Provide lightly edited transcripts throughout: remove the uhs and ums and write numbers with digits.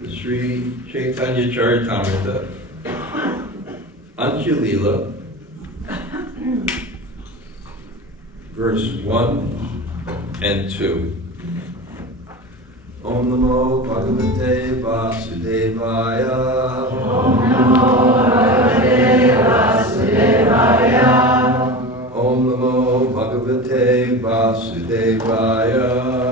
the Sri Chaitanya Charitamrita, Antya-lila, verse 1 and 2. Om Namo Bhagavate Vasudevaya. Om Namo Bhagavate Vasudevaya. Om Namo Bhagavate Vasudevaya.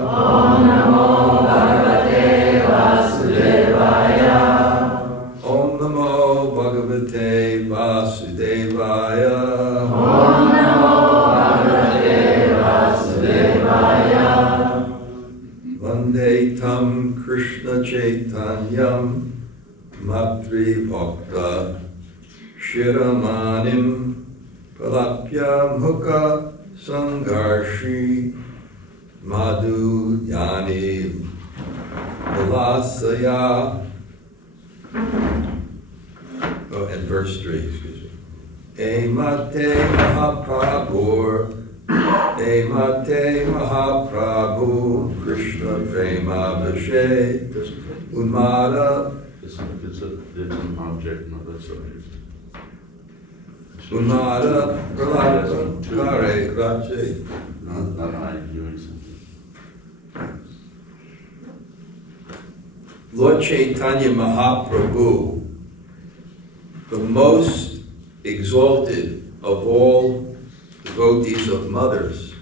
Om Namo Bhagavate Vasudevaya. Om Namo Bhagavate Vasudevaya. Om Namo Bhagavate Vasudevaya. Vande Tam Krishna Chaitanyam Matri Bhakta Shiramanim Pralapya Mukha Sangarshi Madhu Yani Vilasaya. Oh, and verse 3, excuse me. Emate Mahaprabhur, Emate Mahaprabhu, Krishna Prema Vishe, Unmada. It's an object, not a subject. Unmada Pralapa Kare Grache. Not I doing something. Lord Chaitanya Mahaprabhu, the most exalted of all devotees of mothers,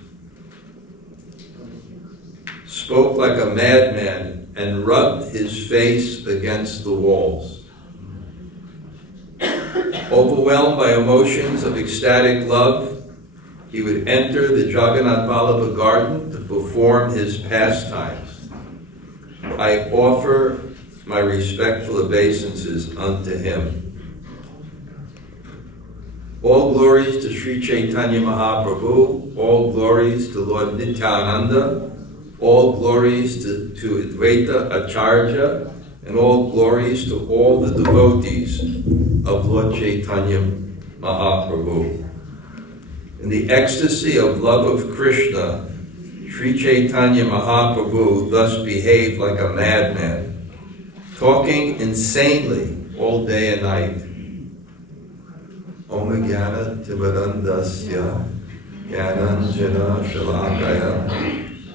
spoke like a madman and rubbed his face against the walls. Overwhelmed by emotions of ecstatic love, he would enter the Jagannath Vallabha garden to perform his pastimes. I offer my respectful obeisances unto him. All glories to Sri Chaitanya Mahaprabhu, all glories to Lord Nityananda, all glories to Advaita Acharya, and all glories to all the devotees of Lord Chaitanya Mahaprabhu. In the ecstasy of love of Krishna, Sri Chaitanya Mahaprabhu thus behaved like a madman, talking insanely all day and night. Om Jnana Timirandasya Jnananjana Shalakaya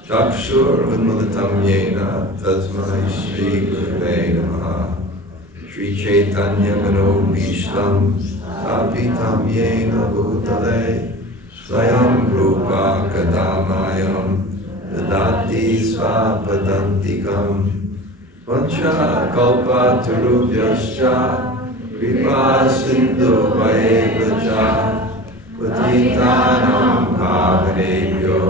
Chakshur Unmilitam Yena Tasmai Shri Gurave Namaha. Sri Chaitanya Mano Bhishtam Tapitam Yena Bhutale Swayam Rupa Kadamayam Dadati Svapadantikam Vancha Kalpa Tarubhyascha Kripa Sindhu Vaevacha Patitanam Pavanebhyo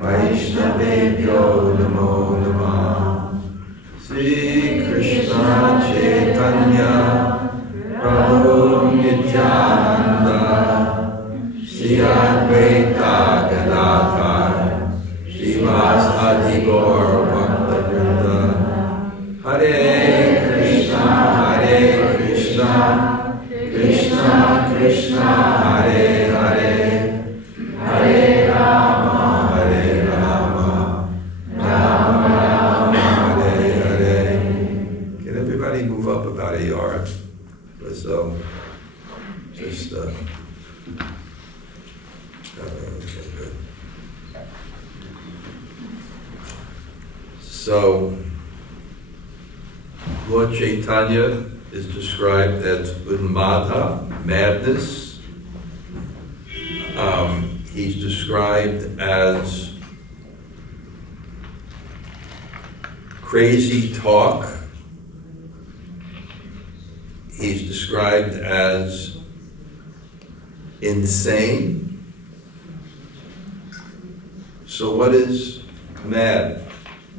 Vaishnavebhyo Namo Namah. Sri Krishna Chaitanya Prabhu Nityananda Sri Advaita Gadadhar Srivas Adi Gaur Bhaktavrinda. Hare Krishna Hare Krishna Krishna Krishna Hare Hare Hare Rama Hare Rama Rama Rama Hare Hare. Can everybody move up about a yard? So, just okay, good. So, Lord Chaitanya is described as Unmada, madness. He's described as crazy talk. He's described as insane. So what does mad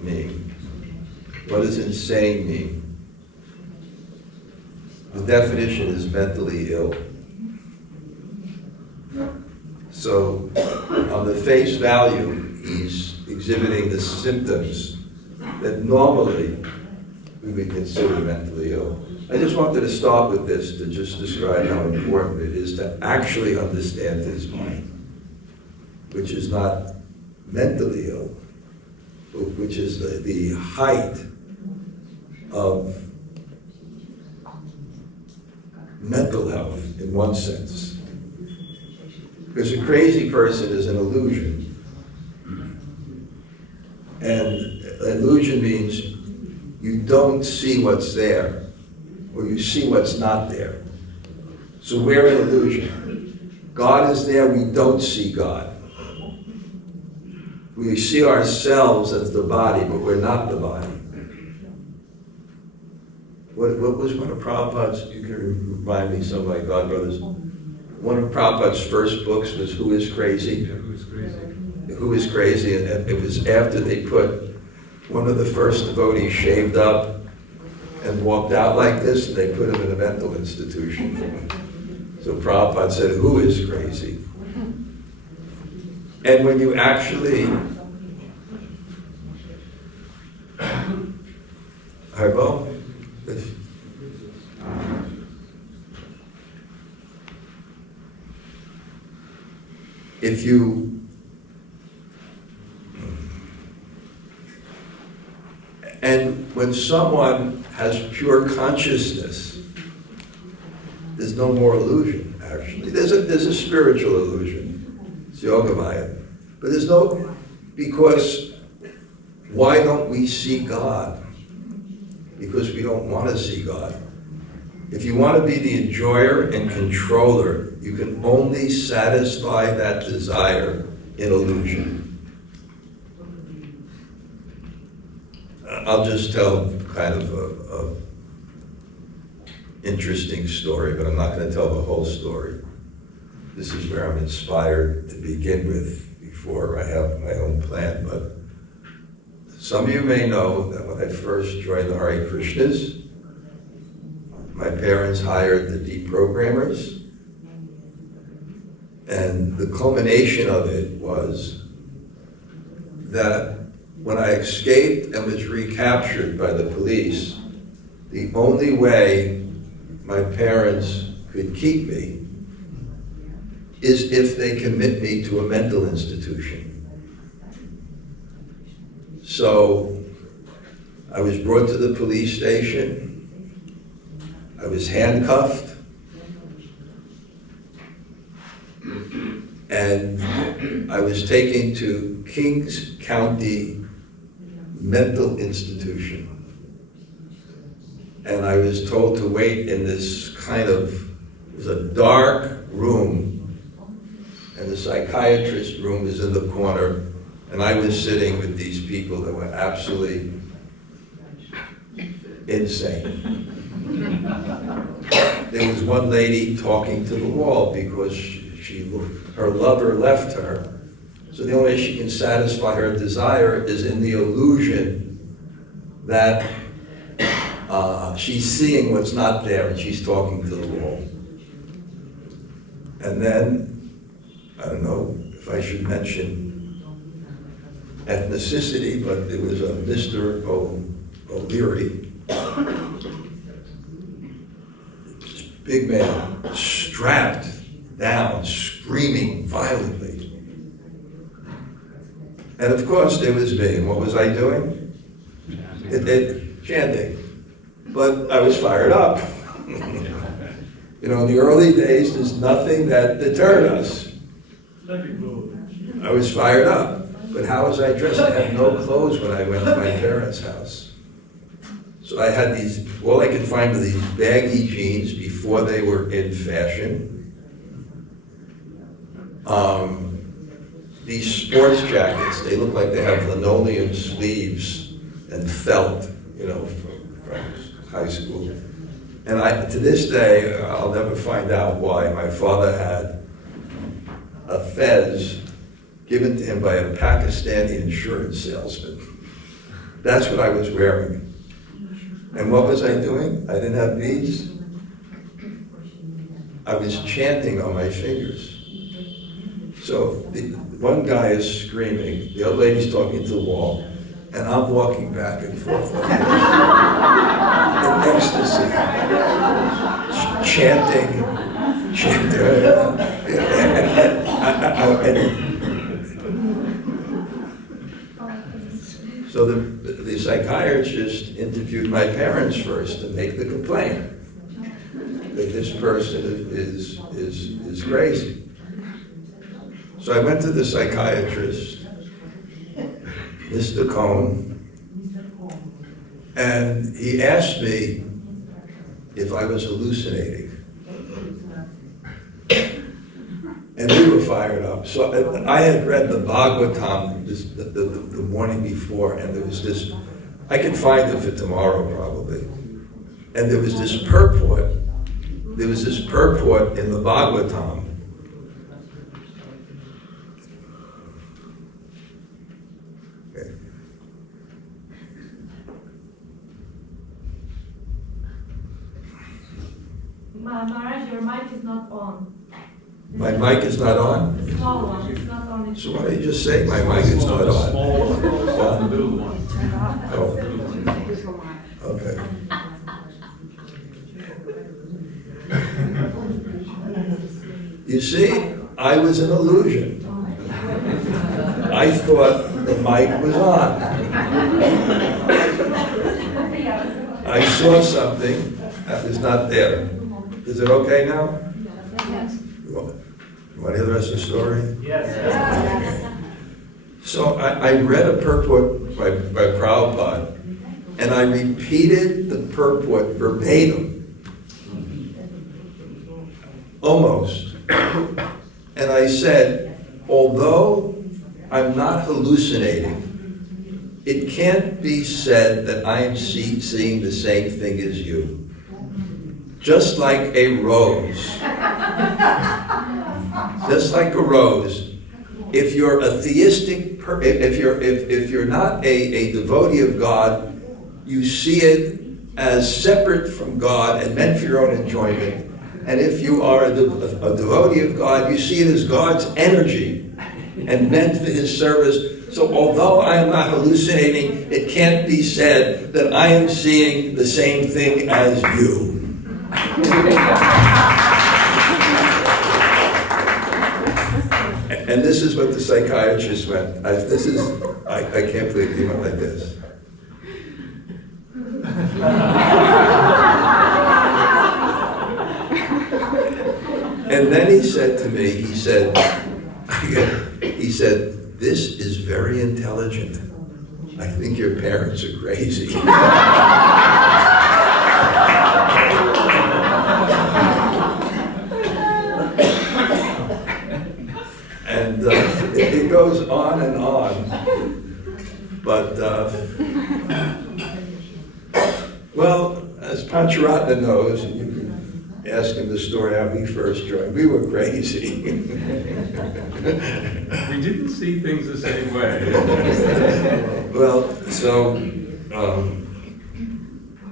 mean? What does insane mean? The definition is mentally ill. So, on the face value, he's exhibiting the symptoms that normally we would consider mentally ill. I just wanted to start with this to just describe how important it is to actually understand his mind, which is not mentally ill, but which is the height of mental health in one sense. Because a crazy person is an illusion. And illusion means you don't see what's there, or you see what's not there. So we're an illusion. God is there, we don't see God. We see ourselves as the body, but we're not the body. What was one of Prabhupada's, you can remind me, some of my godbrothers, one of Prabhupada's first books was Who is Crazy? Who is Crazy? Who is Crazy, and it was after they put one of the first devotees shaved up and walked out like this, and they put him in a mental institution. So Prabhupada said, who is crazy? And when you actually, Harbo, if you and when someone has pure consciousness, there's no more illusion, actually. There's a spiritual illusion. It's Yogamaya. But there's no, because why don't we see God? Because we don't want to see God. If you want to be the enjoyer and controller, you can only satisfy that desire in illusion. I'll just tell kind of a interesting story, but I'm not going to tell the whole story. This is where I'm inspired to begin with before I have my own plan. But some of you may know that when I first joined the Hare Krishnas, my parents hired the deprogrammers, and the culmination of it was that when I escaped and was recaptured by the police, the only way my parents could keep me is if they commit me to a mental institution. So I was brought to the police station. I was handcuffed. And I was taken to Kings County Mental Institution. And I was told to wait in this kind of, it was a dark room, and the psychiatrist room was in the corner, and I was sitting with these people that were absolutely insane. There was one lady talking to the wall because her lover left her. So the only way she can satisfy her desire is in the illusion that she's seeing what's not there and she's talking to the wall. And then, I don't know if I should mention ethnicity, but it was a Mr. O'Leary. This big man, strapped down, screaming violently. And of course there was me, and what was I doing? Chanting. But I was fired up. You know, in the early days, there's nothing that deterred us. I was fired up. But how was I dressed? I had no clothes when I went to my parents' house. So I had these, all I could find were these baggy jeans before they were in fashion. These sports jackets, they look like they have linoleum sleeves and felt, you know, from high school. And to this day, I'll never find out why my father had a fez given to him by a Pakistani insurance salesman. That's what I was wearing. And what was I doing? I didn't have beads. I was chanting on my fingers. So one guy is screaming, the other lady's talking to the wall, and I'm walking back and forth like this, in ecstasy, chanting. So the psychiatrist interviewed my parents first to make the complaint that this person is crazy. So I went to the psychiatrist, Mr. Cohn, and he asked me if I was hallucinating. And we were fired up. So I had read the Bhagavatam the morning before, and there was this, I can find it for tomorrow probably, and there was this purport in the Bhagavatam. Okay. Maharaj, your mic is not on. My mic is not on? The small one, it's not on. So why don't you just say my mic is not on? Small one, the middle one. Oh, okay. You see, I was an illusion. I thought the mic was on. I saw something that was not there. Is it okay now? You want to hear the rest of the story? Yes. So I read a purport by Prabhupada, and I repeated the purport verbatim, almost. And I said, although I'm not hallucinating, it can't be said that I am seeing the same thing as you. Just like a rose. Just like a rose. If you're a theistic, if you're not a devotee of God, you see it as separate from God and meant for your own enjoyment. And if you are a devotee of God, you see it as God's energy and meant for His service. So although I am not hallucinating, it can't be said that I am seeing the same thing as you. And this is what the psychiatrist went. I can't believe he went like this. And then he said to me, he said, this is very intelligent. I think your parents are crazy. And it goes on and on. But, well, as Pancharatna knows, and you can ask him the story how he first joined, we were crazy. We didn't see things the same way. Well, so,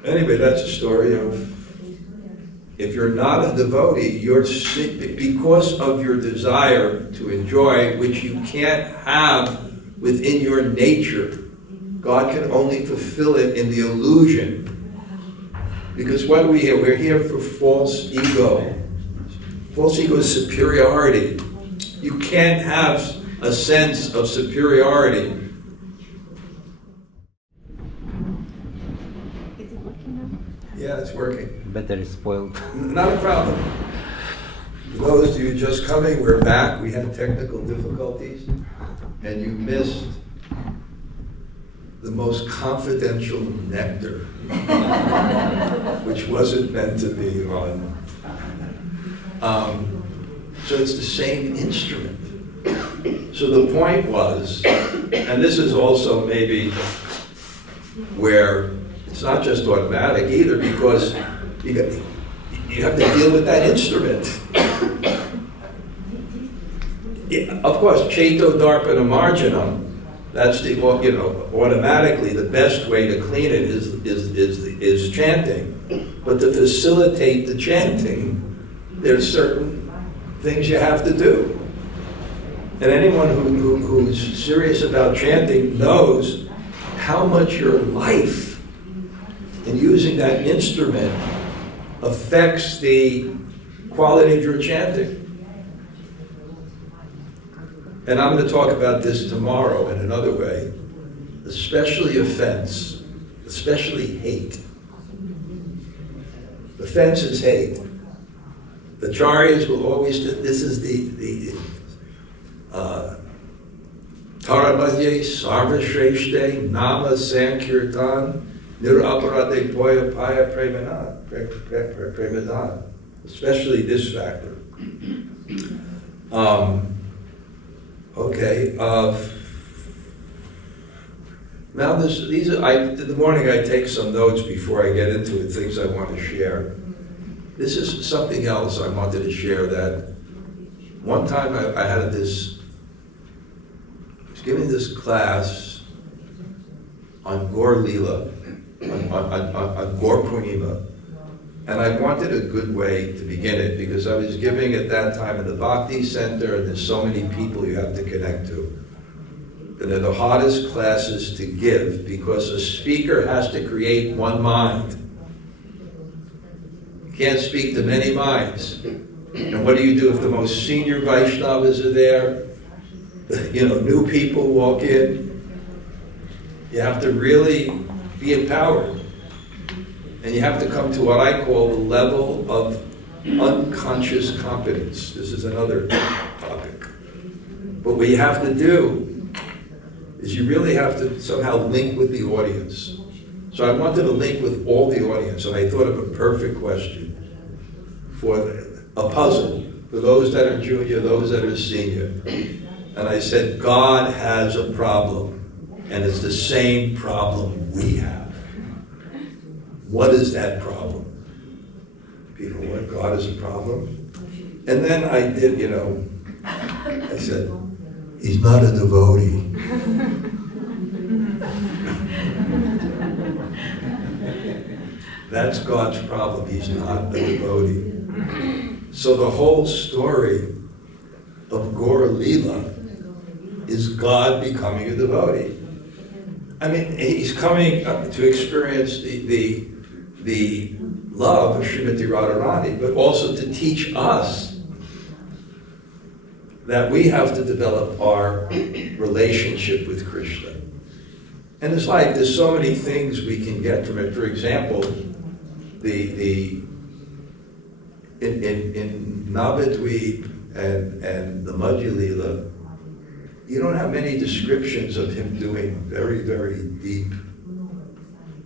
anyway, that's a story of, if you're not a devotee, you're because of your desire to enjoy, which you can't have within your nature. God can only fulfill it in the illusion. Because what are we here? We're here for false ego. False ego is superiority. You can't have a sense of superiority. Is it working now? Yeah, it's working. Battery spoiled. Not a problem. For those of you just coming, we're back. We had technical difficulties, and you missed the most confidential nectar, which wasn't meant to be on. So it's the same instrument. So the point was, and this is also maybe where it's not just automatic either, because you have to deal with that instrument. Of course, Chaito Darpana Marjanam, that's the, automatically the best way to clean it is chanting. But to facilitate the chanting, there's certain things you have to do. And anyone who's serious about chanting knows how much your life in using that instrument affects the quality of your chanting. And I'm going to talk about this tomorrow in another way, especially offense. especially hate. Offense is hate. The Acharyas will always, this is the Taramadye Sarvashreshte Nama Sankirtan Niraparade Poya Paya Premadan. Especially this factor. Okay. Now these are, in the morning I take some notes before I get into it, things I want to share. This is something else I wanted to share. That one time I had this, I was giving this class on Gaur Lila, on Gaur Purnima, and I wanted a good way to begin it because I was giving at that time in the Bhakti Center, and there's so many people you have to connect to. And they're the hardest classes to give because a speaker has to create one mind. You can't speak to many minds. And what do you do if the most senior Vaishnavas are there? New people walk in. You have to really be empowered. And you have to come to what I call the level of unconscious competence. This is another topic. But what you have to do is you really have to somehow link with the audience. So I wanted to link with all the audience, and I thought of a perfect question for a puzzle, for those that are junior, those that are senior. And I said, God has a problem, and it's the same problem we have. What is that problem? People, what, God is a problem? And then I did, I said, he's not a devotee. That's God's problem. He's not a devotee. So the whole story of Gaur Lila is God becoming a devotee. I mean, he's coming to experience the love of Srimati Radharani, but also to teach us that we have to develop our relationship with Krishna. And it's like there's so many things we can get from it. For example, in Navadvip and the Madhya Lila, you don't have many descriptions of him doing very, very deep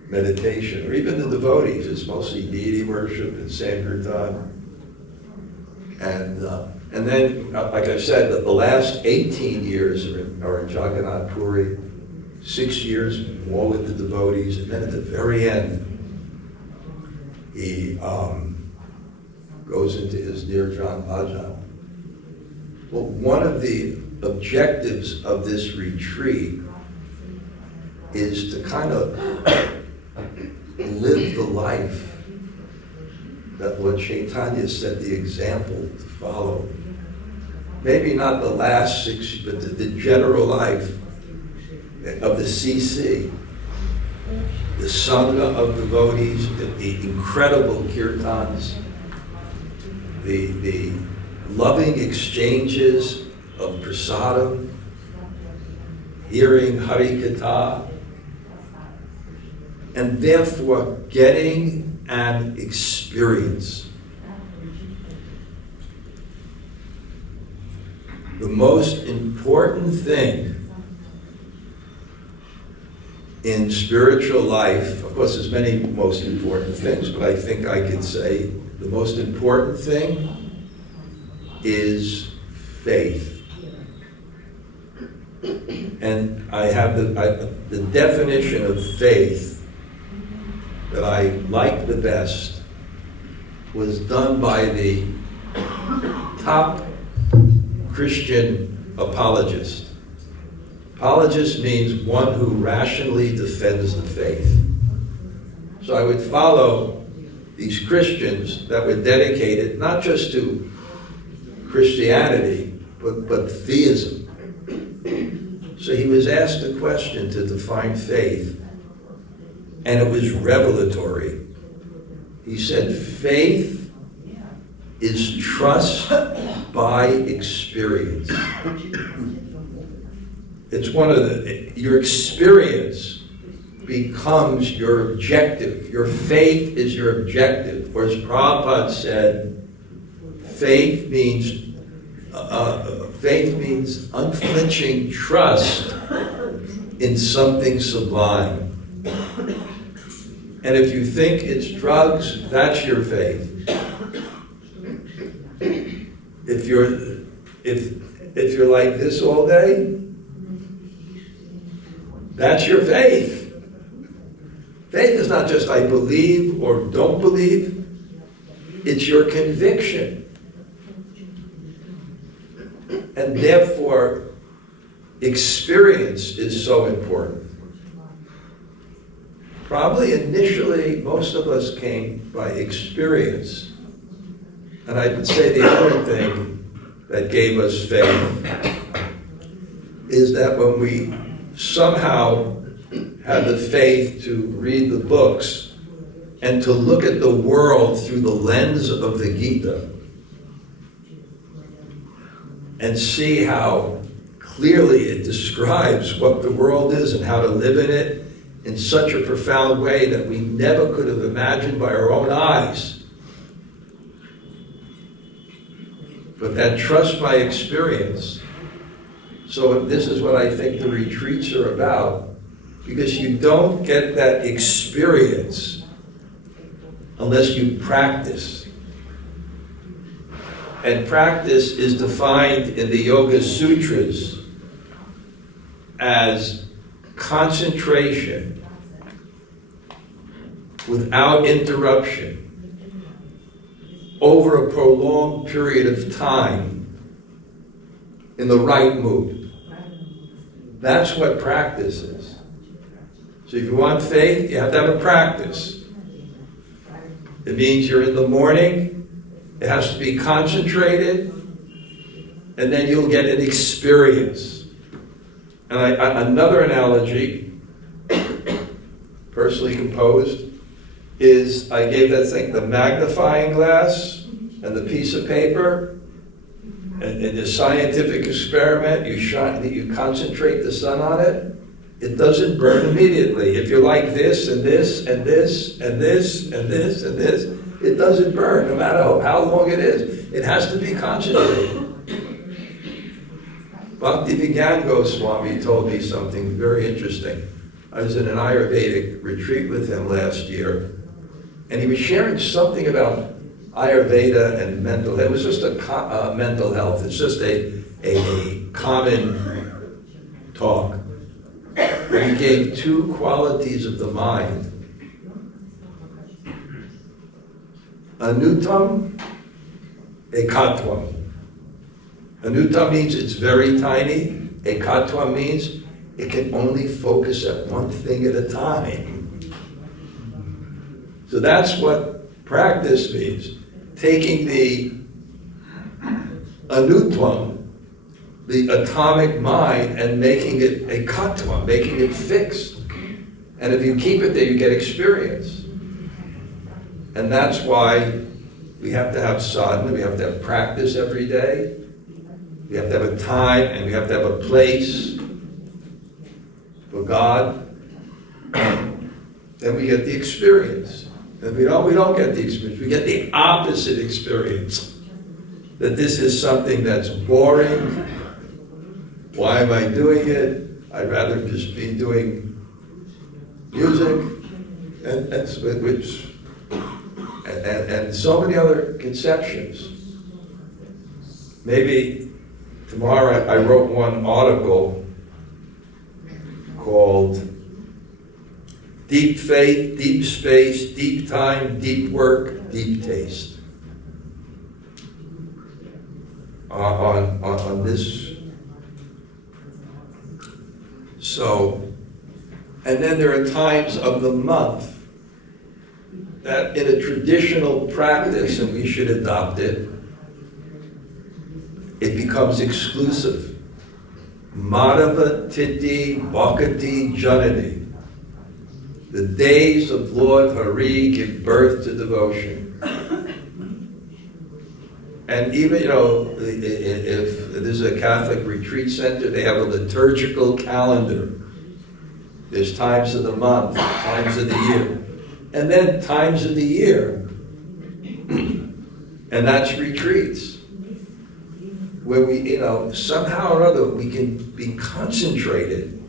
meditation, or even the devotees. It's mostly deity worship and Sankirtan. And then, like I said, the last 18 years are in Jagannath Puri, 6 years more with the devotees, and then at the very end, he goes into his Nirjan Bhajan. Well, one of the objectives of this retreat is to kind of live the life that what Chaitanya set the example to follow. Maybe not the last 6, but the general life of the CC, the Sangha of devotees, the incredible kirtans, the loving exchanges of prasadam, hearing Hari Katha, and therefore getting an experience. The most important thing in spiritual life, of course there's many most important things, but I think I could say the most important thing is faith. And I have the definition of faith that I like the best was done by the top Christian apologist. Apologist means one who rationally defends the faith. So I would follow these Christians that were dedicated not just to Christianity, but theism. So he was asked a question to define faith, and it was revelatory. He said, faith is trust by experience. It's one of your experience becomes your objective. Your faith is your objective. Or as Prabhupada said, faith means unflinching trust in something sublime. And if you think it's drugs, that's your faith. If you're like this all day, that's your faith. Faith is not just I believe or don't believe. It's your conviction. And therefore, experience is so important. Probably initially, most of us came by experience. And I would say the other thing that gave us faith is that when we somehow had the faith to read the books and to look at the world through the lens of the Gita and see how clearly it describes what the world is and how to live in it in such a profound way that we never could have imagined by our own eyes. But that trust by experience. So this is what I think the retreats are about, because you don't get that experience unless you practice. And practice is defined in the Yoga Sutras as concentration without interruption over a prolonged period of time in the right mood. That's what practice is. So if you want faith, you have to have a practice. It means you're in the morning, it has to be concentrated, and then you'll get an experience. And another analogy, personally composed, is I gave that thing the magnifying glass and the piece of paper. And in the scientific experiment, you concentrate the sun on it. It doesn't burn immediately. If you're like this and this and this and this and this and this, it doesn't burn no matter how long it is. It has to be concentrated. Bhakti-rasa Swami told me something very interesting. I was in an Ayurvedic retreat with him last year, and he was sharing something about Ayurveda and mental health. It was just a mental health. It's just a common talk. But he gave two qualities of the mind. Anutam, ekatvam. Anutam means it's very tiny. Ekatvam means it can only focus at one thing at a time. So that's what practice means. Taking the anutvam, the atomic mind, and making it a katvam, making it fixed. And if you keep it there, you get experience. And that's why we have to have sadhana, we have to have practice every day. We have to have a time and we have to have a place for God. Then we get the experience. And we don't get the experience. We get the opposite experience. That this is something that's boring. Why am I doing it? I'd rather just be doing music and so many other conceptions. Maybe tomorrow I wrote one article called Deep Faith, Deep Space, Deep Time, Deep Work, Deep Taste. On this. So, and then there are times of the month that in a traditional practice, and we should adopt it, it becomes exclusive. Madhava Titi Bhakti Janani. The days of Lord Hari give birth to devotion. And even, if there's a Catholic retreat center, they have a liturgical calendar. There's times of the month, times of the year. And then times of the year. And that's retreats. Where we, somehow or other we can be concentrated,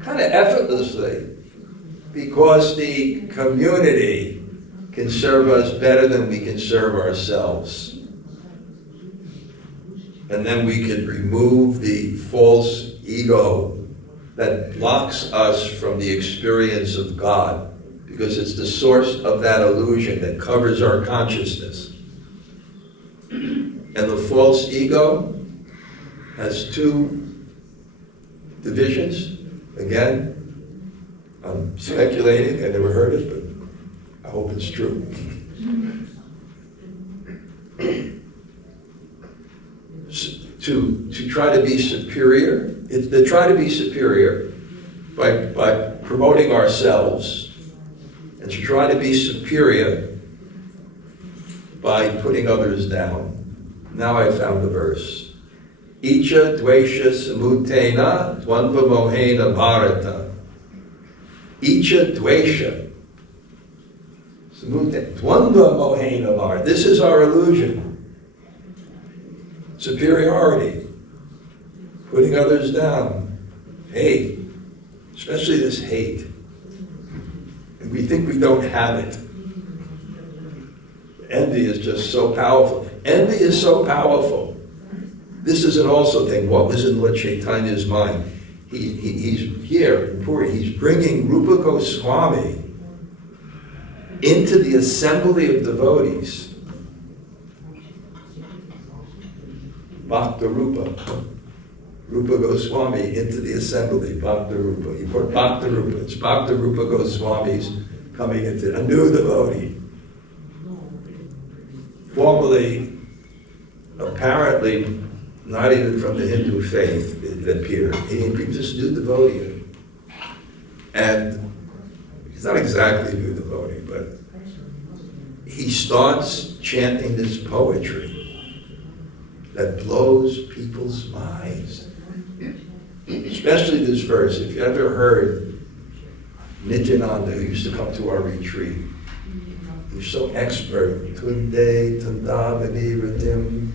kind of effortlessly, because the community can serve us better than we can serve ourselves. And then we can remove the false ego that blocks us from the experience of God, because it's the source of that illusion that covers our consciousness. And the false ego has two divisions. Again, I'm speculating, I never heard it, but I hope it's true. To try to be superior, they try to be superior by promoting ourselves, and to try to be superior by putting others down. Now I found the verse. Icha dvesha samutena dvandva mohena bharata. Icha dvesha samutena dvandva mohena bharata. This is our illusion. Superiority. Putting others down. Hate. Especially this hate. And we think we don't have it. Envy is just so powerful. Envy is so powerful. This is an also thing. What was in Lord Chaitanya's mind? He's here in Puri. He's bringing Rupa Goswami into the assembly of devotees. Bhakta Rupa. Rupa Goswami into the assembly. Bhakta Rupa. He brought Bhakta Rupa. It's Bhakta Rupa Goswami's coming into a new devotee. Formerly, apparently, not even from the Hindu faith, it appeared. He was just new devotee. And he's not exactly a new devotee, but he starts chanting this poetry that blows people's minds. Especially this verse. If you ever heard Nityananda, who used to come to our retreat, he was so expert. Tunde, Tundavani, Radim,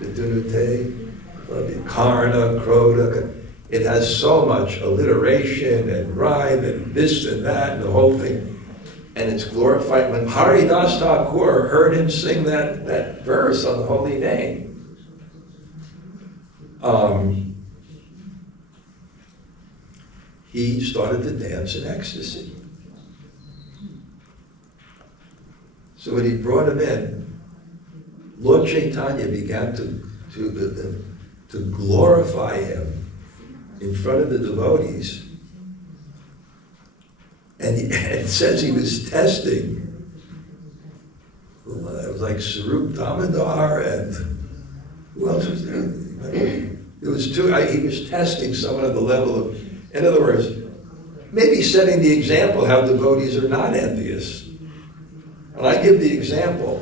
Vidunute, Karna, Kroda. It has so much alliteration and rhyme and this and that and the whole thing. And it's glorified. When Haridas Thakur heard him sing that verse on the holy name, he started to dance in ecstasy. So when he brought him in, Lord Chaitanya began to glorify him in front of the devotees. And it says he was testing. It was like Sarup Damodar and who else was there? It was two. He was testing someone at the level of, in other words, maybe setting the example how devotees are not envious. And I give the example.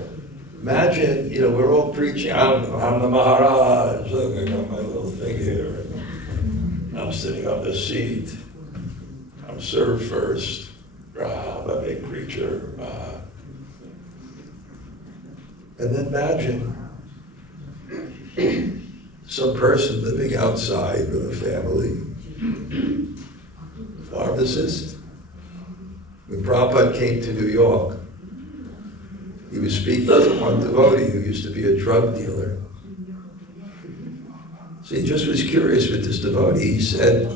Imagine, we're all preaching. I'm the Maharaj. Look, I got my little thing here. I'm sitting on the seat. I'm served first. I'm a big preacher. And then imagine some person living outside with a family, pharmacist. When Prabhupada came to New York, he was speaking to one devotee who used to be a drug dealer. So he just was curious with this devotee. He said,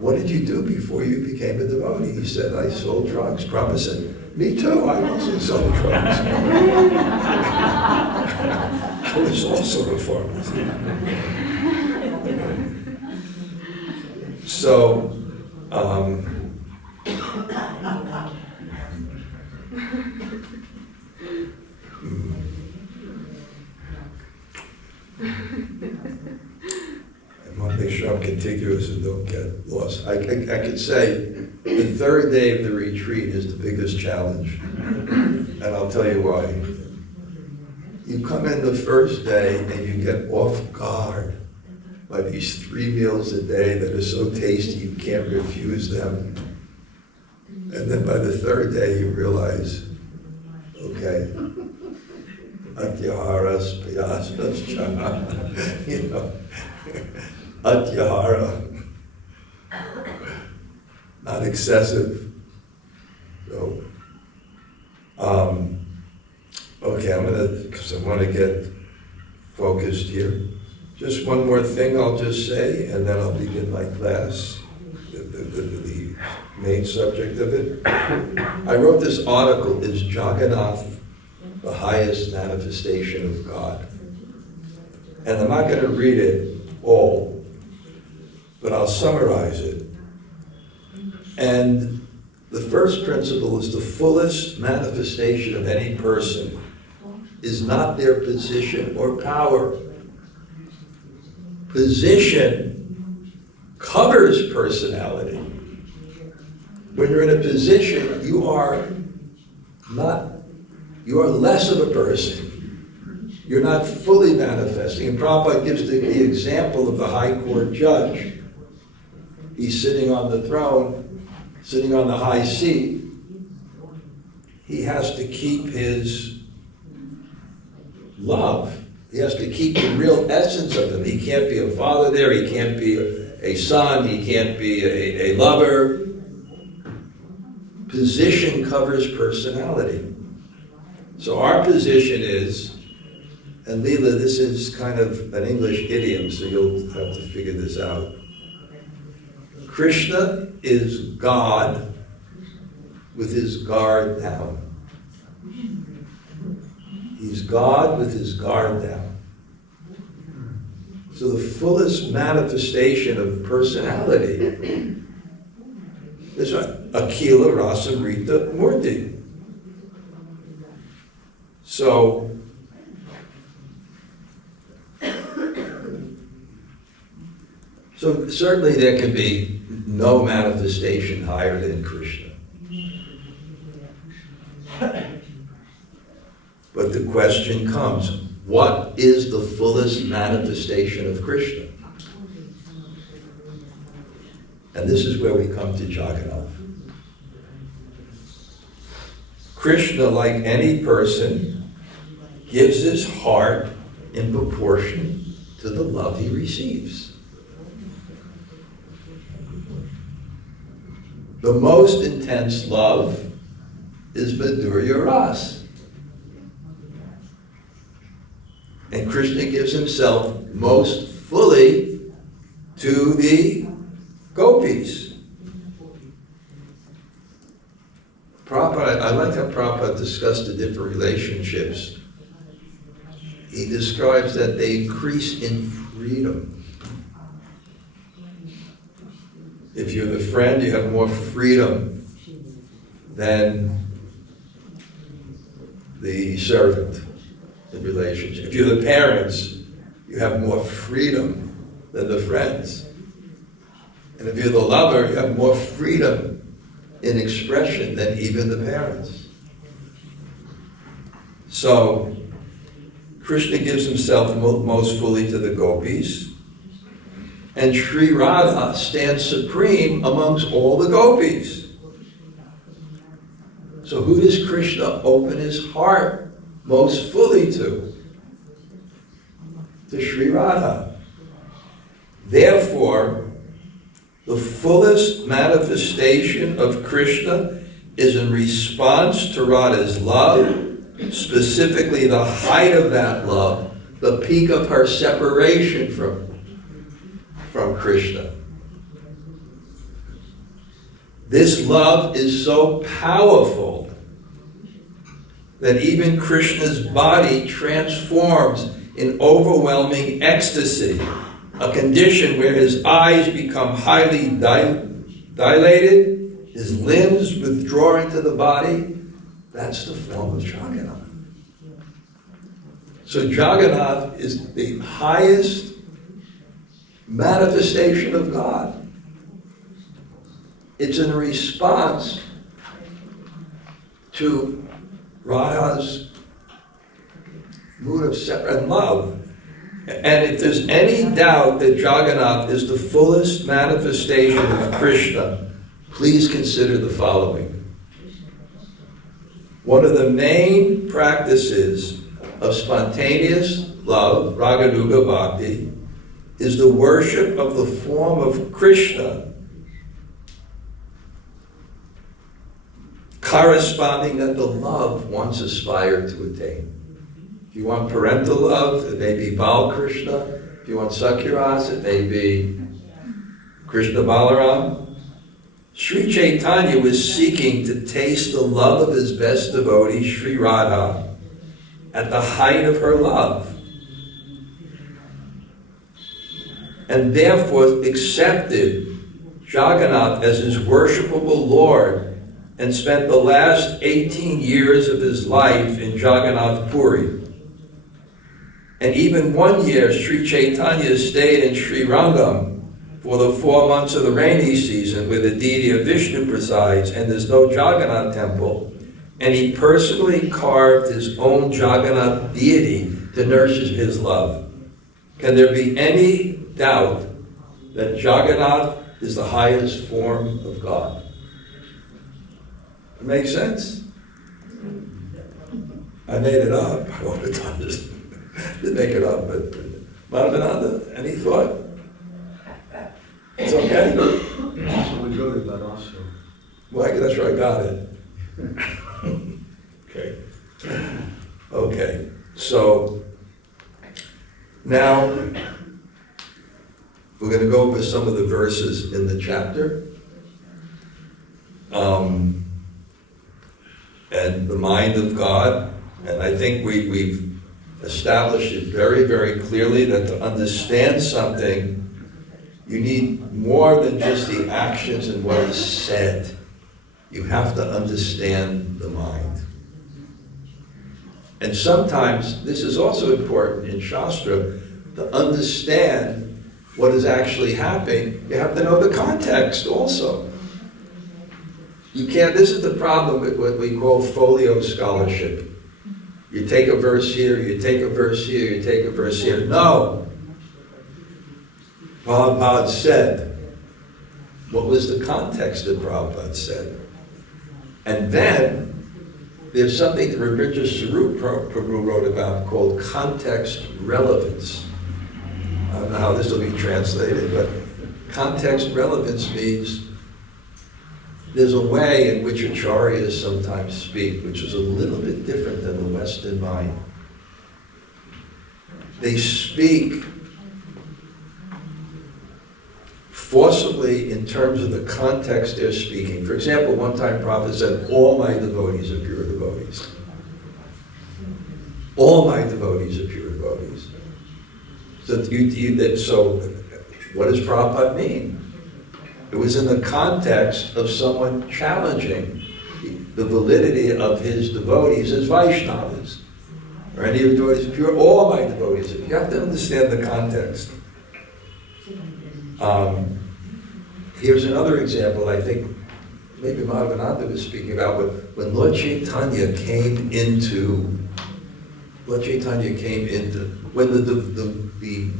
"What did you do before you became a devotee?" He said, "I sold drugs." Prabhupada said, "Me too, I also sold drugs." I was also a pharmacist. So, I want to make sure I'm contiguous and don't get lost. I could say the third day of the retreat is the biggest challenge. And I'll tell you why. You come in the first day and you get off guard by these 3 meals a day that are so tasty you can't refuse them. And then by the 3rd day you realize, okay, atyaharas payastas cha, you know, atyahara, not excessive. So, okay, because I want to get focused here. Just one more thing I'll just say, and then I'll begin my class, the main subject of it. I wrote this article, Is Jagannath the highest manifestation of God? And I'm not going to read it all, but I'll summarize it. And the first principle is the fullest manifestation of any person is not their position or power. Position covers personality. When you're in a position, you are less of a person. You're not fully manifesting. And Prabhupada gives the example of the high court judge. He's sitting on the throne, sitting on the high seat. He has to keep his love. He has to keep the real essence of him. He can't be a father there. He can't be a son. He can't be a lover. Position covers personality. So our position is, and Leela, this is kind of an English idiom, so you'll have to figure this out. Krishna is God with his guard down. He's God with his guard down. So the fullest manifestation of personality is Akila Rasamrita Murti. So certainly there can be no manifestation higher than Krishna. But the question comes, what is the fullest manifestation of Krishna? And this is where we come to Jagannath. Krishna, like any person, gives his heart in proportion to the love he receives. The most intense love is Madhurya Ras. And Krishna gives himself most fully to the gopis. Prabhupada, I like how Prabhupada discussed the different relationships. He describes that they increase in freedom. If you're the friend, you have more freedom than the servant in relationship. If you're the parents, you have more freedom than the friends. And if you're the lover, you have more freedom in expression than even the parents. So, Krishna gives himself most fully to the gopis, and Sri Radha stands supreme amongst all the gopis. So who does Krishna open his heart most fully to? To Sri Radha. Therefore, the fullest manifestation of Krishna is in response to Radha's love, specifically the height of that love, the peak of her separation from Krishna. This love is so powerful that even Krishna's body transforms in overwhelming ecstasy, a condition where his eyes become highly dilated, his limbs withdraw into the body. That's the form of Jagannath. So Jagannath is the highest manifestation of God. It's in response to Radha's mood of separate love. And if there's any doubt that Jagannath is the fullest manifestation of Krishna, please consider the following. One of the main practices of spontaneous love, Raganuga Bhakti, is the worship of the form of Krishna, corresponding that the love once aspired to attain. If you want parental love, it may be Bal Krishna. If you want Sakyaras, it may be Krishna Balaram. Sri Chaitanya was seeking to taste the love of his best devotee, Sri Radha, at the height of her love, and therefore accepted Jagannath as his worshipable Lord and spent the last 18 years of his life in Jagannath Puri. And even 1 year, Sri Chaitanya stayed in Sri Rangam for the 4 months of the rainy season where the deity of Vishnu presides and there's no Jagannath temple. And he personally carved his own Jagannath deity to nurture his love. Can there be any doubt that Jagannath is the highest form of God? It makes sense? I made it up. I wanted to just didn't make it up, but Madhavananda, any thought? It's okay? So we go to that also. Well, that's where I got it. Okay. Okay. So now we're going to go over some of the verses in the chapter. And the mind of God. And I think we've established it very, very clearly that to understand something, you need more than just the actions and what is said. You have to understand the mind. And sometimes, this is also important in shastra, to understand what is actually happening, you have to know the context also. You can't, this is the problem with what we call folio scholarship. You take a verse here, you take a verse here, you take a verse here. No! Prabhupada said, what was the context that Prabhupada said? And then, there's something that Rabindra Swarup Prabhu wrote about called context relevance. I don't know how this will be translated, but context relevance means there's a way in which acharyas sometimes speak, which is a little bit different than the Western mind. They speak forcibly in terms of the context they're speaking. For example, one time Prabhupada said, all my devotees are pure devotees. All my devotees are pure devotees. So what does Prabhupada mean? It was in the context of someone challenging the validity of his devotees as Vaishnavas. Or any of the devotees pure, all my devotees. You have to understand the context. Here's another example I think maybe Madhavananda was speaking about when Lord Chaitanya came into, when the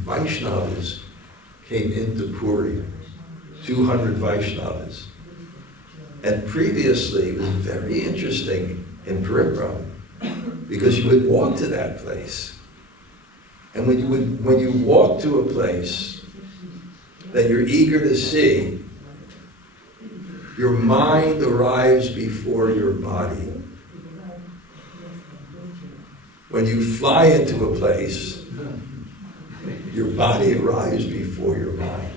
Vaishnavas came into Puri, 200 Vaishnavas. And previously, it was very interesting in Paripram, because you would walk to that place. And when you walk to a place that you're eager to see, your mind arrives before your body. When you fly into a place, your body arrives before your mind.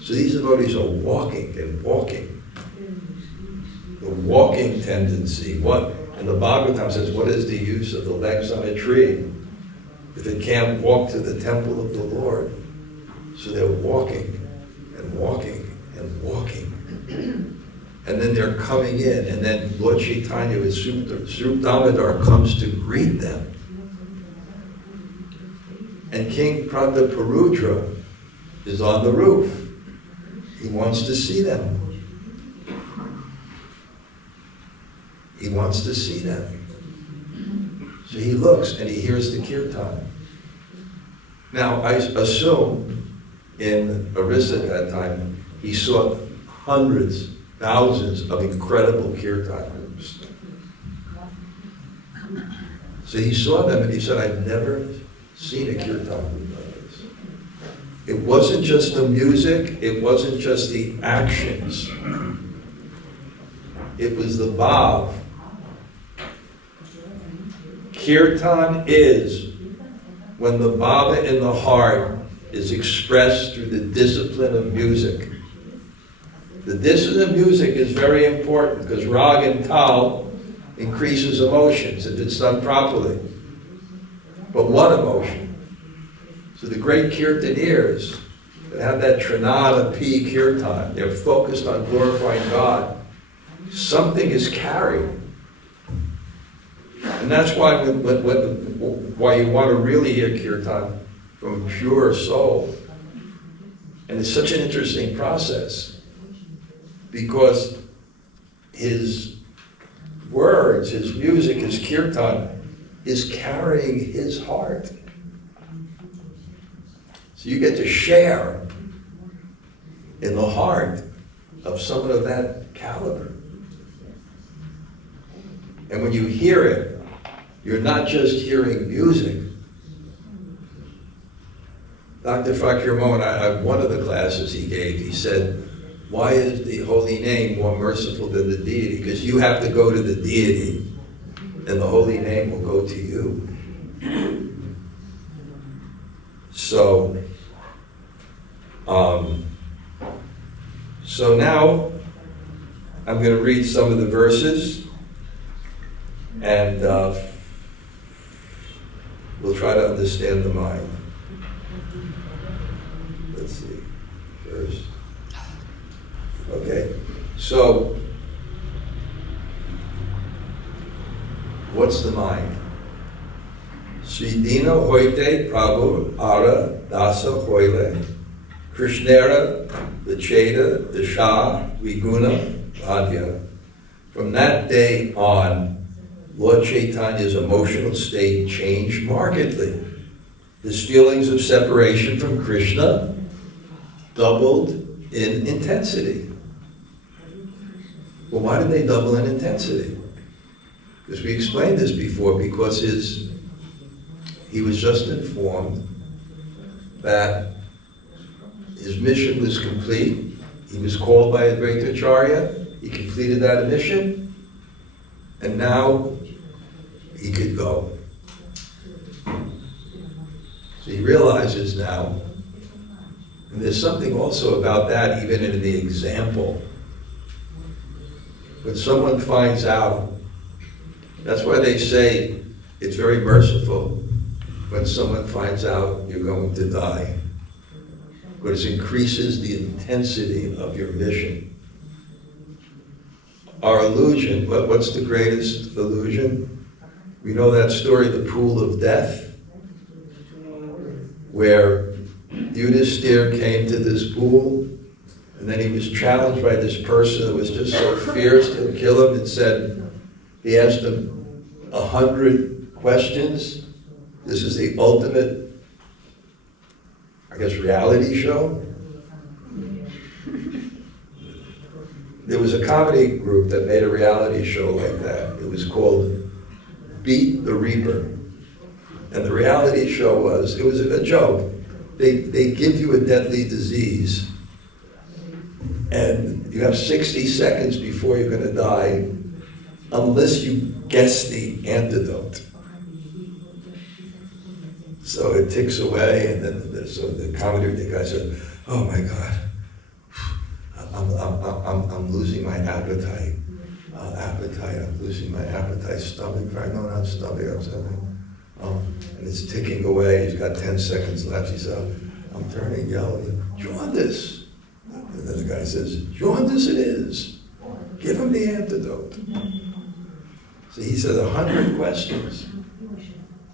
So these devotees are walking and walking. The walking tendency. And the Bhagavatam says, what is the use of the legs on a tree if it can't walk to the temple of the Lord? So they're walking and walking and walking. And then they're coming in, and then Lord Chaitanya with Srup Damodar comes to greet them. And King Prataparudra is on the roof. He wants to see them. He wants to see them. So he looks and he hears the kirtan. Now, I assume in Orissa at that time, he saw hundreds, thousands of incredible kirtan groups. So he saw them and he said, I've never seen a kirtan group like this. It wasn't just the music, it wasn't just the actions. It was the bhav. Kirtan is when the bhava in the heart is expressed through the discipline of music. The discipline of music is very important because rag and tal increases emotions if it's done properly. But what emotion? So the great kirtaneers that have that Trinada P kirtan, they're focused on glorifying God. Something is carried. And that's why why you want to really hear kirtan from a pure soul. And it's such an interesting process because his words, his music, his kirtan is carrying his heart. So you get to share in the heart of someone of that caliber. And when you hear it, you're not just hearing music. Dr. Fakir Mohan, one of the classes he gave, he said, why is the holy name more merciful than the deity? Because you have to go to the deity, and the holy name will go to you. So now I'm going to read some of the verses, and we'll try to understand the mind. Let's see, first. Okay, so what's the mind? Sri Dina Hoite Prabhu Ara Dasa Hoile Krishnera the Cheda the Shah Viguna Adya. From that day on, Lord Chaitanya's emotional state changed markedly. His feelings of separation from Krishna doubled in intensity. Well, why did they double in intensity? Because we explained this before, because he was just informed that his mission was complete. He was called by Advaita Acharya. He completed that mission, and now he could go. So he realizes now, and there's something also about that, even in the example. When someone finds out, that's why they say it's very merciful when someone finds out you're going to die, because it increases the intensity of your mission. Our illusion, what's the greatest illusion? We know that story, the pool of death, where Yudhisthira came to this pool, and then he was challenged by this person that was just so fierce to kill him, and said, he asked him 100 questions. This is the ultimate, I guess, reality show. There was a comedy group that made a reality show like that. It was called Beat the Reaper. And the reality show was, it was a joke. They give you a deadly disease, and you have 60 seconds before you're going to die, unless you guess the antidote. So it ticks away, and then so the comedy guy said, "Oh my God, I'm losing my appetite. I'm losing my appetite. Stomach cramp? No, not stomach. I'm saying." And it's ticking away. He's got 10 seconds left. He said, I'm turning yellow. Jaundice. And then the guy says, jaundice it is. Give him the antidote. So he said 100 questions.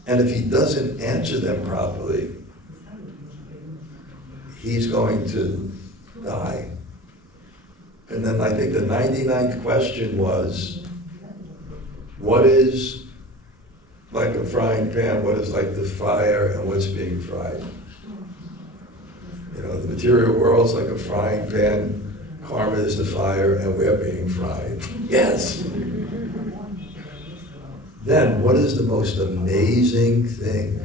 And if he doesn't answer them properly, he's going to die. And then I think the 99th question was, what is like a frying pan, what is like the fire, and what's being fried? You know, the material world's like a frying pan, karma is the fire, and we're being fried. Yes! Then, what is the most amazing thing?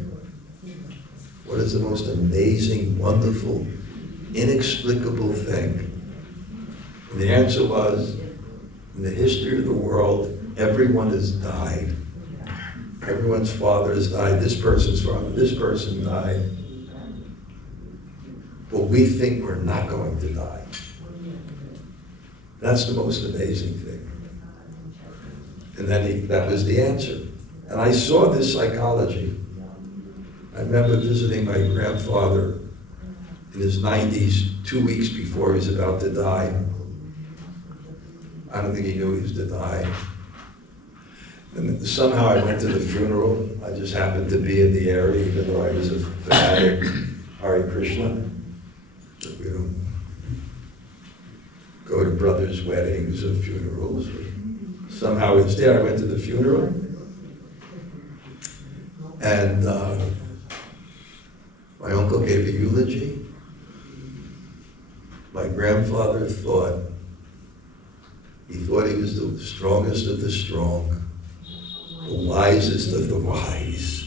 What is the most amazing, wonderful, inexplicable thing? And the answer was, in the history of the world, everyone has died. Everyone's father has died, this person's father, this person died. But we think we're not going to die. That's the most amazing thing. And then that was the answer. And I saw this psychology. I remember visiting my grandfather in his 90s, 2 weeks before he was about to die. I don't think he knew he was to die. And somehow I went to the funeral. I just happened to be in the area, even though I was a fanatic Hare Krishna. We don't go to brothers' weddings or funerals. Somehow it's there. I went to the funeral. And my uncle gave a eulogy. My grandfather thought he was the strongest of the strong, the wisest of the wise.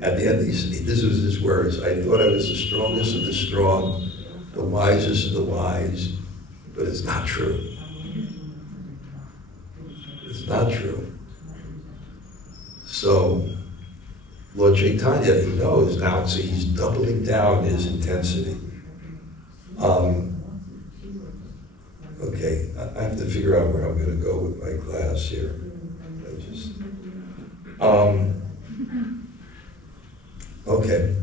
At the end, this was his words, I thought I was the strongest of the strong, the wisest of the wise, but it's not true. It's not true. So, Lord Chaitanya, he knows now, so he's doubling down his intensity. Okay, I have to figure out where I'm going to go with my class here. Okay.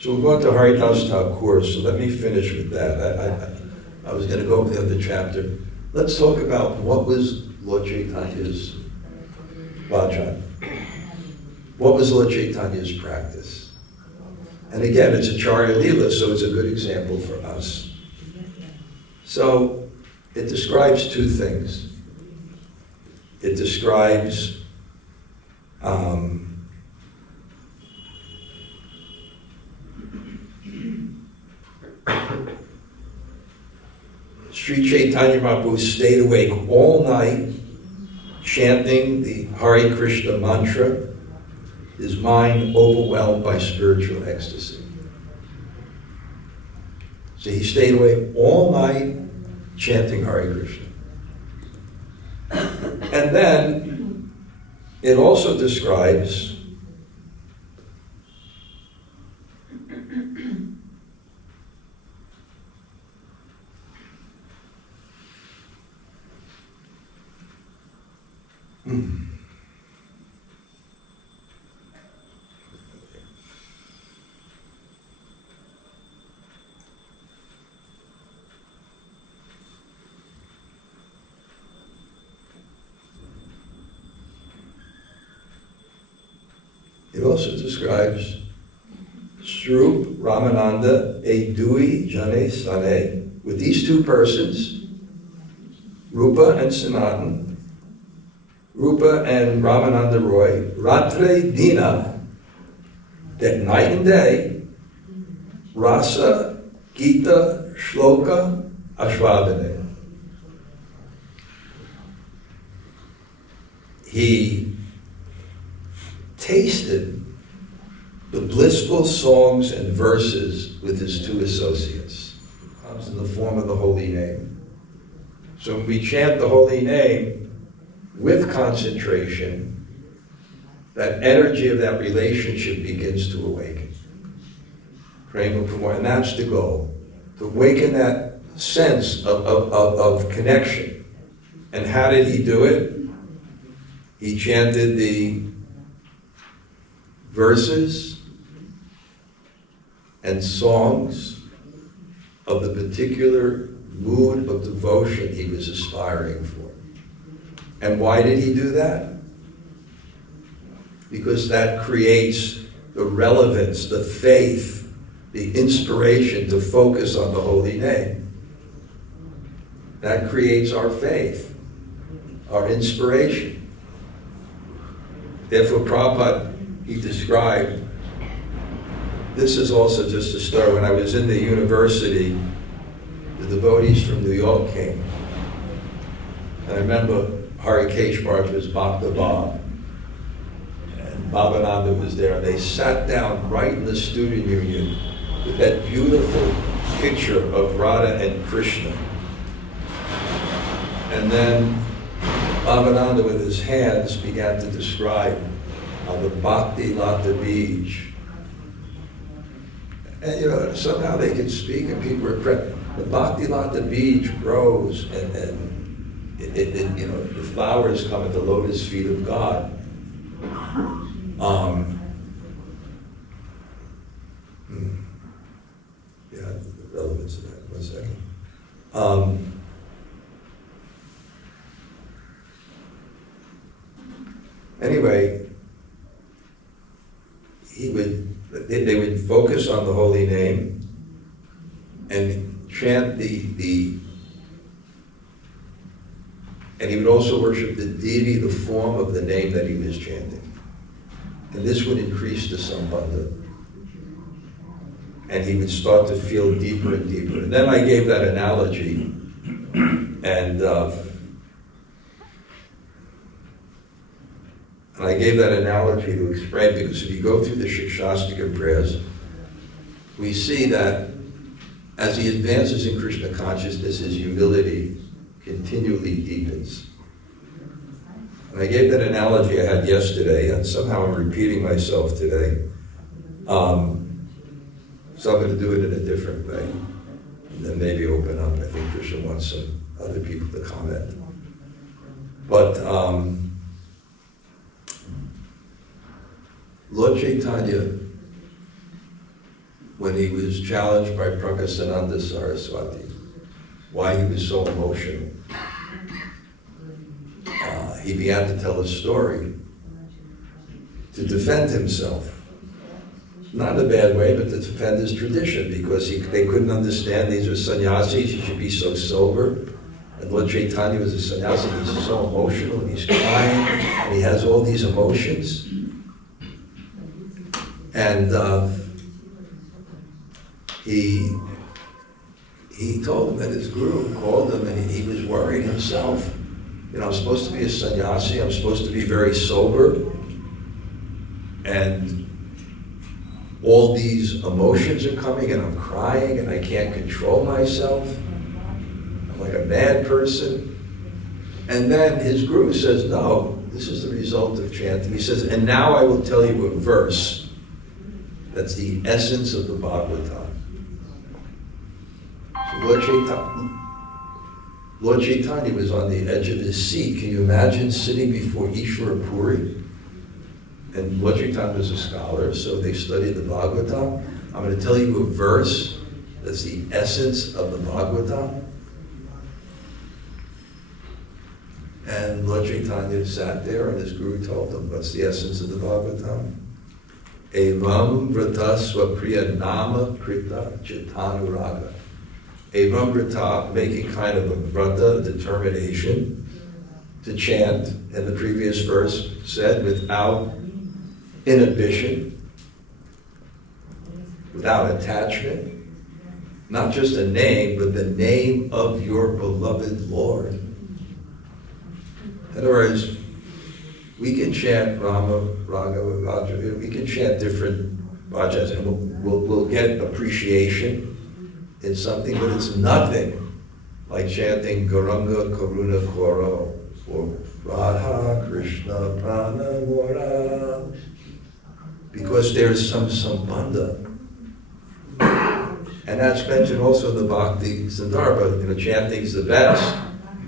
So we're going to Haridas Thakur, so let me finish with that. I was going to go over the other chapter. Let's talk about what was Lord Chaitanya's vajan. What was Lord Chaitanya's practice? And again, it's a Charya Lila, so it's a good example for us. So it describes two things. It describes Sri Chaitanya Mahaprabhu stayed awake all night chanting the Hare Krishna mantra, his mind overwhelmed by spiritual ecstasy. So he stayed awake all night chanting Hare Krishna. And then it also describes it also describes Srup Ramananda e Dui Jane Sane. With these two persons, Rupa and Sanatan, Rupa and Ramananda Roy, Ratre Dina, that night and day, Rasa, Gita, Shloka, Ashwadane. He tasted the blissful songs and verses with his two associates. It comes in the form of the holy name. So when we chant the holy name with concentration, that energy of that relationship begins to awaken. Prema Pramor, and that's the goal, to awaken that sense of connection. And how did he do it? He chanted the verses and songs of the particular mood of devotion he was aspiring for. And why did he do that? Because that creates the relevance, the faith, the inspiration to focus on the holy name. That creates our faith, our inspiration. Therefore, Prabhupada, he described this is also just a story. When I was in the university, the devotees from New York came. And I remember Harikesh Maharaj was Bhakta Bob. And Bhavananda was there. And they sat down right in the student union with that beautiful picture of Radha and Krishna. And then Bhavananda with his hands began to describe the bhakti-rasa beach. And somehow they could speak and people were correct. The bhakti-rasa beach grows and the flowers come at the lotus feet of God. Yeah, the relevance of that, 1 second. Anyway, they would focus on the holy name and chant and he would also worship the deity, the form of the name that he was chanting. And this would increase the sambandha. And he would start to feel deeper and deeper. And then I gave that analogy, and I gave that analogy to explain, because if you go through the Shikshastika prayers, we see that as he advances in Krishna consciousness, his humility continually deepens. And I gave that analogy I had yesterday, and somehow I'm repeating myself today. So I'm going to do it in a different way, and then maybe open up. I think Krishna wants some other people to comment. But Lord Chaitanya, when he was challenged by Prakasananda Saraswati, why he was so emotional, he began to tell a story to defend himself. Not in a bad way, but to defend his tradition, because they couldn't understand these were sannyasis, he should be so sober. And Lord Chaitanya was a sannyasi, he's so emotional, and he's crying, and he has all these emotions. And he told him that his guru called him, and he was worried himself. I'm supposed to be a sannyasi, I'm supposed to be very sober, and all these emotions are coming, and I'm crying, and I can't control myself. I'm like a mad person. And then his guru says, no, this is the result of chanting. He says, and now I will tell you a verse that's the essence of the Bhagavatam. So Lord Chaitanya was on the edge of his seat. Can you imagine sitting before Ishvara Puri? And Lord Chaitanya was a scholar, so they studied the Bhagavatam. I'm going to tell you a verse that's the essence of the Bhagavatam. And Lord Chaitanya sat there, and his guru told him, what's the essence of the Bhagavatam? Evam vrata swapriya nama krita chitanuraga. Evam vrata, making kind of a vrata, determination, to chant. And the previous verse said, without inhibition, without attachment, not just a name, but the name of your beloved Lord. In other words, we can chant Rama, Raghava, Vajra, we can chant different bhajas, and we'll get appreciation in something, but it's nothing like chanting Gauranga Karuna Koro, or Radha Krishna Prana Mora, because there's some sambandha. And that's mentioned also in the Bhakti Sandarbha. Chanting's the best,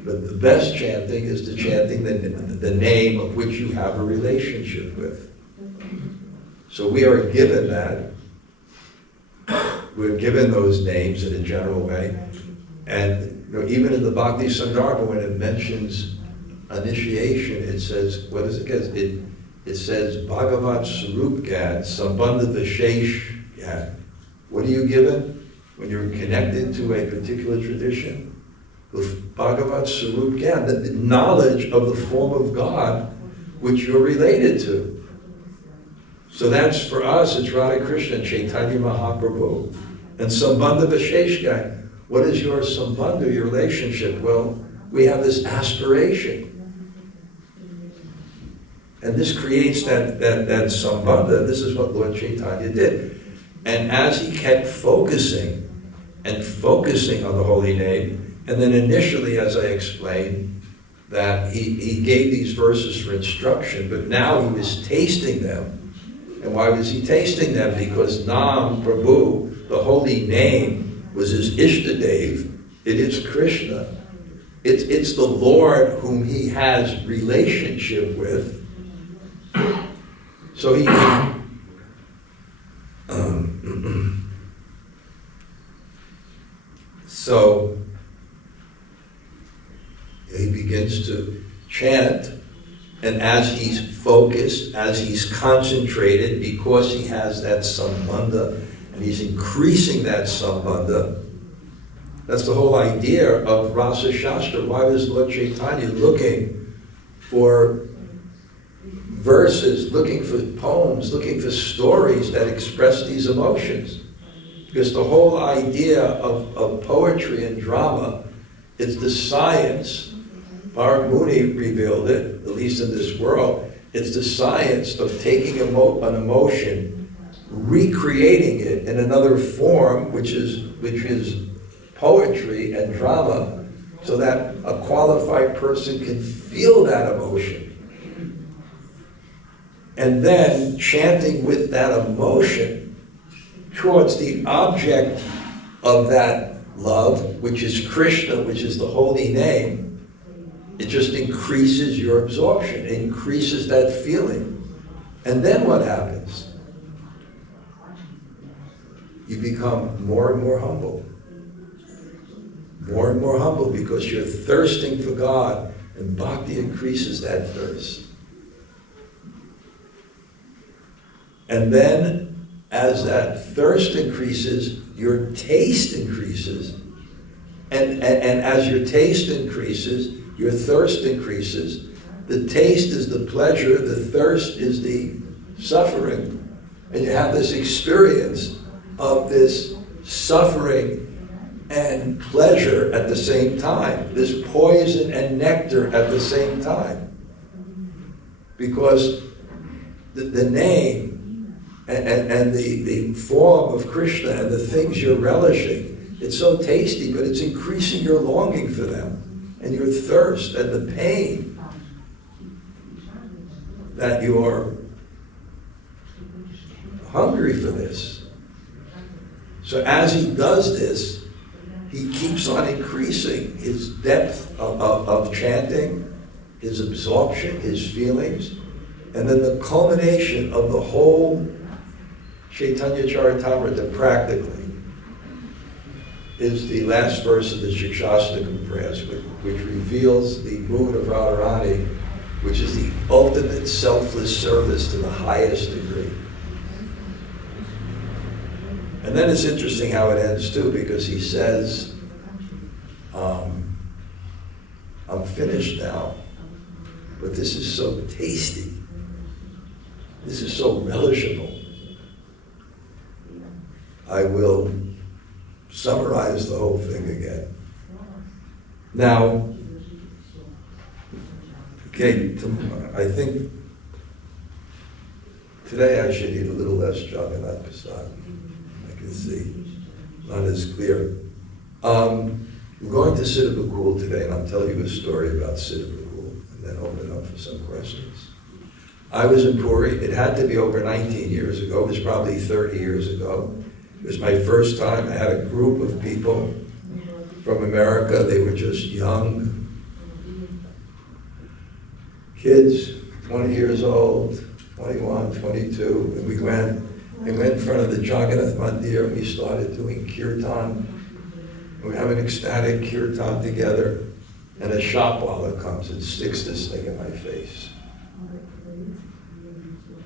but the best chanting is the chanting the name of which you have a relationship with. So we are given that. We're given those names in a general way. And even in the Bhakti Sandarbha, when it mentions initiation, it says, what is it? It says, Bhagavat Sarup Gyan, Sambandha Vishesh Gyan. What are you given when you're connected to a particular tradition? With Bhagavat Sarup Gyan, the knowledge of the form of God which you're related to. So that's, for us, it's Radha Krishna and Chaitanya Mahaprabhu. And Sambandha Visheshkai. What is your Sambandha, your relationship? Well, we have this aspiration. And this creates that Sambandha. This is what Lord Chaitanya did. And as he kept focusing and focusing on the holy name, and then initially, as I explained, that he gave these verses for instruction, but now he was tasting them. And why was he tasting them? Because Nam Prabhu, the holy name, was his Ishtadev. It is Krishna. It's the Lord whom he has relationship with. So he so he begins to chant, and as he's focused, as he's concentrated, because he has that sambandha, and he's increasing that sambandha. That's the whole idea of Rasa Shastra. Why was Lord Chaitanya looking for verses, looking for poems, looking for stories that express these emotions? Because the whole idea of poetry and drama is the science. Bharat Muni revealed it, at least in this world. It's the science of taking an emotion, recreating it in another form, which is poetry and drama, so that a qualified person can feel that emotion. And then chanting with that emotion towards the object of that love, which is Krishna, which is the holy name, it just increases your absorption, it increases that feeling. And then what happens? You become more and more humble. More and more humble, because you're thirsting for God, and bhakti increases that thirst. And then, as that thirst increases, your taste increases. And as your taste increases, your thirst increases. The taste is the pleasure, the thirst is the suffering. And you have this experience of this suffering and pleasure at the same time, this poison and nectar at the same time. Because the name and the form of Krishna and the things you're relishing, it's so tasty, but it's increasing your longing for them, and your thirst and the pain that you're hungry for this. So as he does this, he keeps on increasing his depth of chanting, his absorption, his feelings, and then the culmination of the whole Chaitanya Charitamrita practically is the last verse of the Shikshastakam prayers, which reveals the mood of Radharani, which is the ultimate selfless service to the highest degree. And then it's interesting how it ends too, because he says, I'm finished now, but this is so tasty. This is so relishable. I will summarize the whole thing again. Now, okay, I think today I should eat a little less Jagannath Prasad. I can see, not as clear. We're going to Siddhabakul today, and I'll tell you a story about Siddhabakul, and then open up for some questions. I was in Puri. It had to be over 19 years ago. It was probably 30 years ago. It was my first time. I had a group of people from America. They were just young kids, 20 years old, 21, 22. And we went in front of the Jagannath Mandir, and we started doing kirtan. We have an ecstatic kirtan together, and a shopwallah comes and sticks this thing in my face.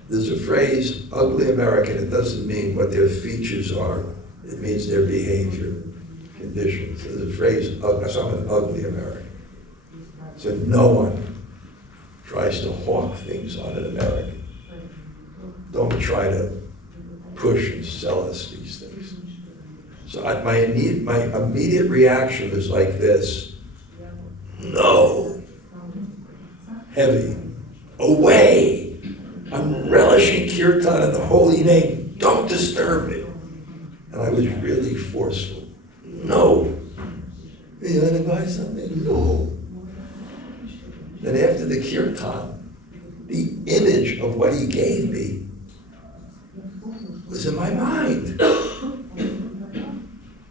There's a phrase, ugly American. It doesn't mean what their features are. It means their behavior conditions. There's a phrase, so I'm an ugly American. So no one tries to hawk things on an American. don't try to push and sell us these things. So my immediate reaction was like this: no, heavy, away. I'm relishing kirtan in the holy name. Don't disturb me. And I was really forceful. No. You want to buy something? No. Then after the kirtan, the image of what he gave me was in my mind.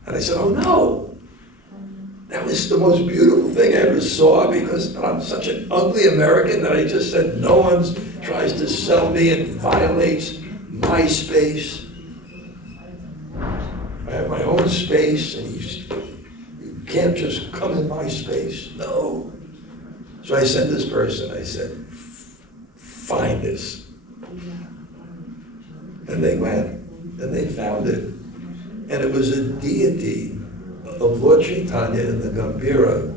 And I said, oh no. That was the most beautiful thing I ever saw, because I'm such an ugly American that I just said no one tries to sell me and violates my space. I have my own space, and you can't just come in my space. No. So I said to this person, I said, find this. And they went, and they found it. And it was a deity of Lord Chaitanya in the Gambhira,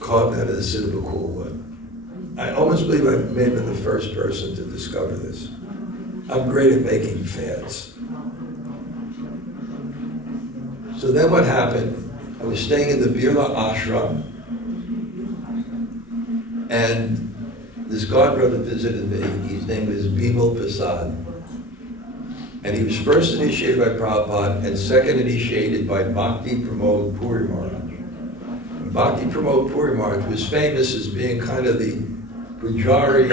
caught that as a cool one. I almost believe I may have been the first person to discover this. I'm great at making fads. So then what happened, I was staying in the Birla ashram, and this godbrother visited me. His name was Bimal Prasad. And he was first initiated by Prabhupada and second initiated by Bhakti Pramod Puri Maharaj. And Bhakti Pramod Puri Maharaj was famous as being kind of the Pujari,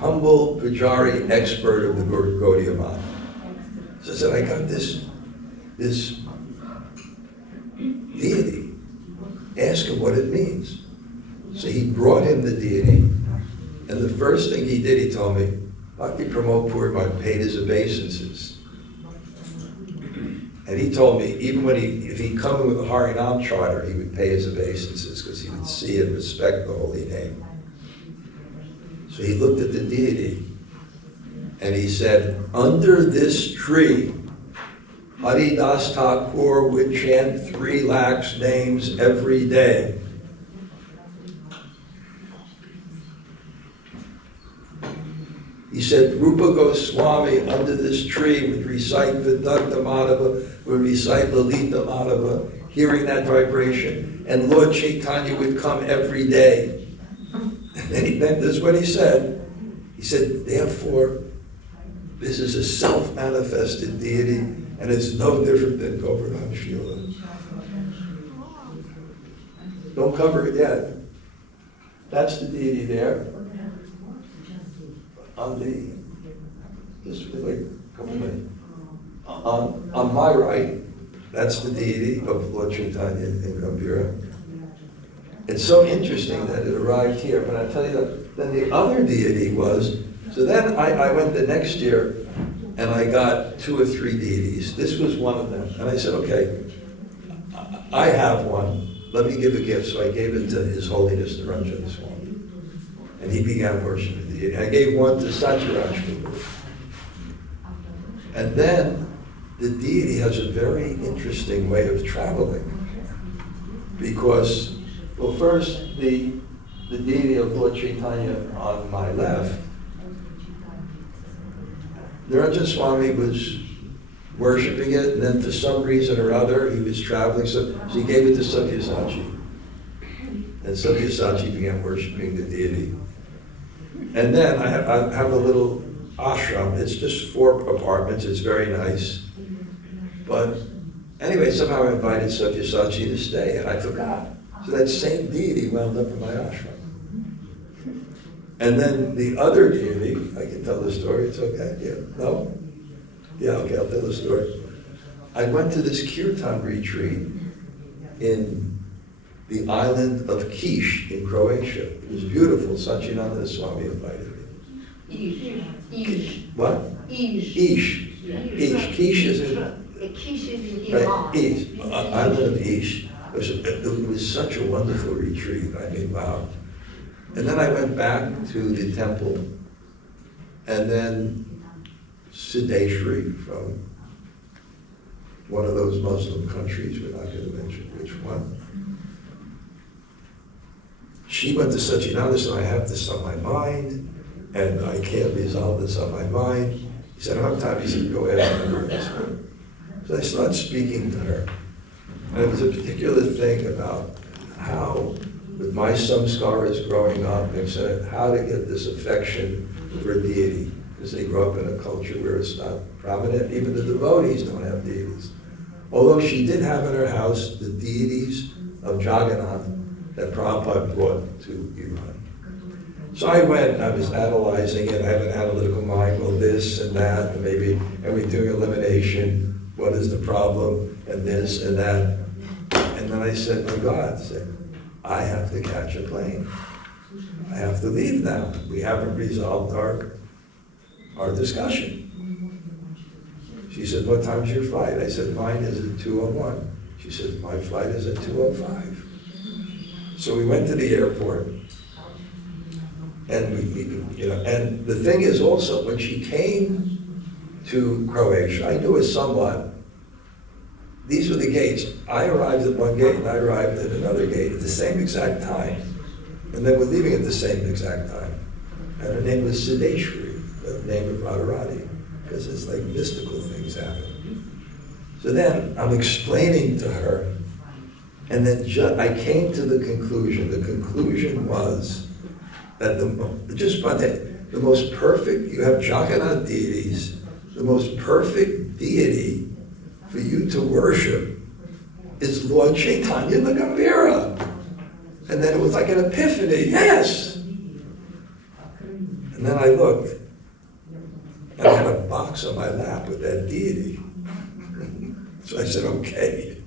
humble Pujari expert of the Gaudiya Vaishnava. So I said, I got this deity. Ask him what it means. So he brought him the deity, and the first thing he did, he told me, Bhakti Pramod Puri Maharaj paid his obeisances. And he told me, even if he'd come in with a Harinam charter, he would pay his obeisances because he would see and respect the holy name. So he looked at the deity and he said, under this tree, Haridas Thakur would chant 3 lakhs names every day. He said, Rupa Goswami under this tree would recite Vedanta Madhava, would recite Lalita Madhava, hearing that vibration, and Lord Chaitanya would come every day. And then this is what he said. He said, therefore, this is a self-manifested deity, and it's no different than Govardhan Srila. Don't cover it yet. That's the deity there. On my right, that's the deity of Lord Chaitanya in Gambhira. It's so interesting that it arrived here, but I tell you that then the other deity was, so then I went the next year and I got 2 or 3 deities. This was one of them. And I said, okay, I have one. Let me give a gift. So I gave it to His Holiness Niranjana Swami. And he began worshiping the deity. I gave one to Satyaraj Prabhu. And then the deity has a very interesting way of traveling. Because, well, first, the deity of Lord Chaitanya on my left, Niranjana Swami was worshiping it, and then for some reason or other, he was traveling, so he gave it to Sabyasachi. And Sabyasachi began worshiping the deity. And then I have a little ashram. It's just 4 apartments. It's very nice. But anyway, somehow I invited Sabyasachi to stay, and I forgot. So that same deity wound up in my ashram. And then the other deity, I can tell the story, it's okay? Yeah, no? Yeah, okay, I'll tell the story. I went to this kirtan retreat in the island of Kish in Croatia. It was beautiful. Satchidananda Swami invited me. Ish. What? Ish. Ish. Ish. Kish is in... Kish is in Right, Ish. Island of Ish. It was such a wonderful retreat. I mean, wow. And then I went back to the temple, and then Siddheshwari from one of those Muslim countries, we're not going to mention which one. she went to Satchidananda, so I have this on my mind, and I can't resolve this on my mind. He said, I don't have time. He said, go ask her. So I started speaking to her. And it was a particular thing about how, with my samskaras growing up, they said how to get this affection for a deity. Because they grew up in a culture where it's not prominent. Even the devotees don't have deities. Although she did have in her house the deities of Jagannath that Prabhupada brought to Iran. So I went and I was analyzing it. I have an analytical mind, well, this and that, and maybe, and we're doing elimination. What is the problem? And this and that. And then I said to God, I have to catch a plane. I have to leave now. We haven't resolved our discussion. She said, what time's your flight? I said, mine is at 2:01. She said, my flight is at 2:05. So we went to the airport, and and the thing is also, when she came to Croatia, I knew it somewhat. These were the gates. I arrived at one gate, and I arrived at another gate at the same exact time. And then we're leaving at the same exact time. And her name was Siddheshwari, the name of Radharani, because it's like mystical things happen. So then I'm explaining to her, and then I came to the conclusion. The conclusion was that the most perfect, you have Jagannath deities, the most perfect deity for you to worship is Lord Chaitanya the Gambhira. And then it was like an epiphany, yes! And then I looked, and I had a box on my lap with that deity. So I said, okay.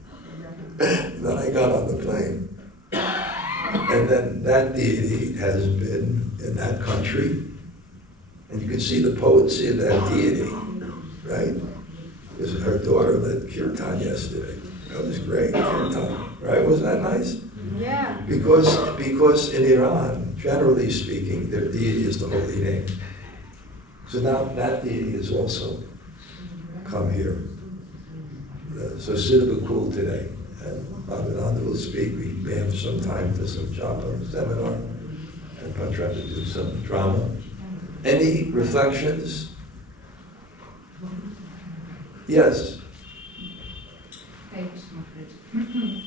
And then I got on the plane. And then that deity has been in that country. And you can see the potency of that deity, right? Because her daughter led kirtan yesterday. That was great, kirtan, right? Wasn't that nice? Yeah. Because in Iran, generally speaking, their deity is the holy name. So now that deity has also come here. So Siddha Bakul today, and Bhagavananda will speak. We may have some time for some Japa seminar, and I'm trying to do some drama. Any reflections? Yes. Thank you so much.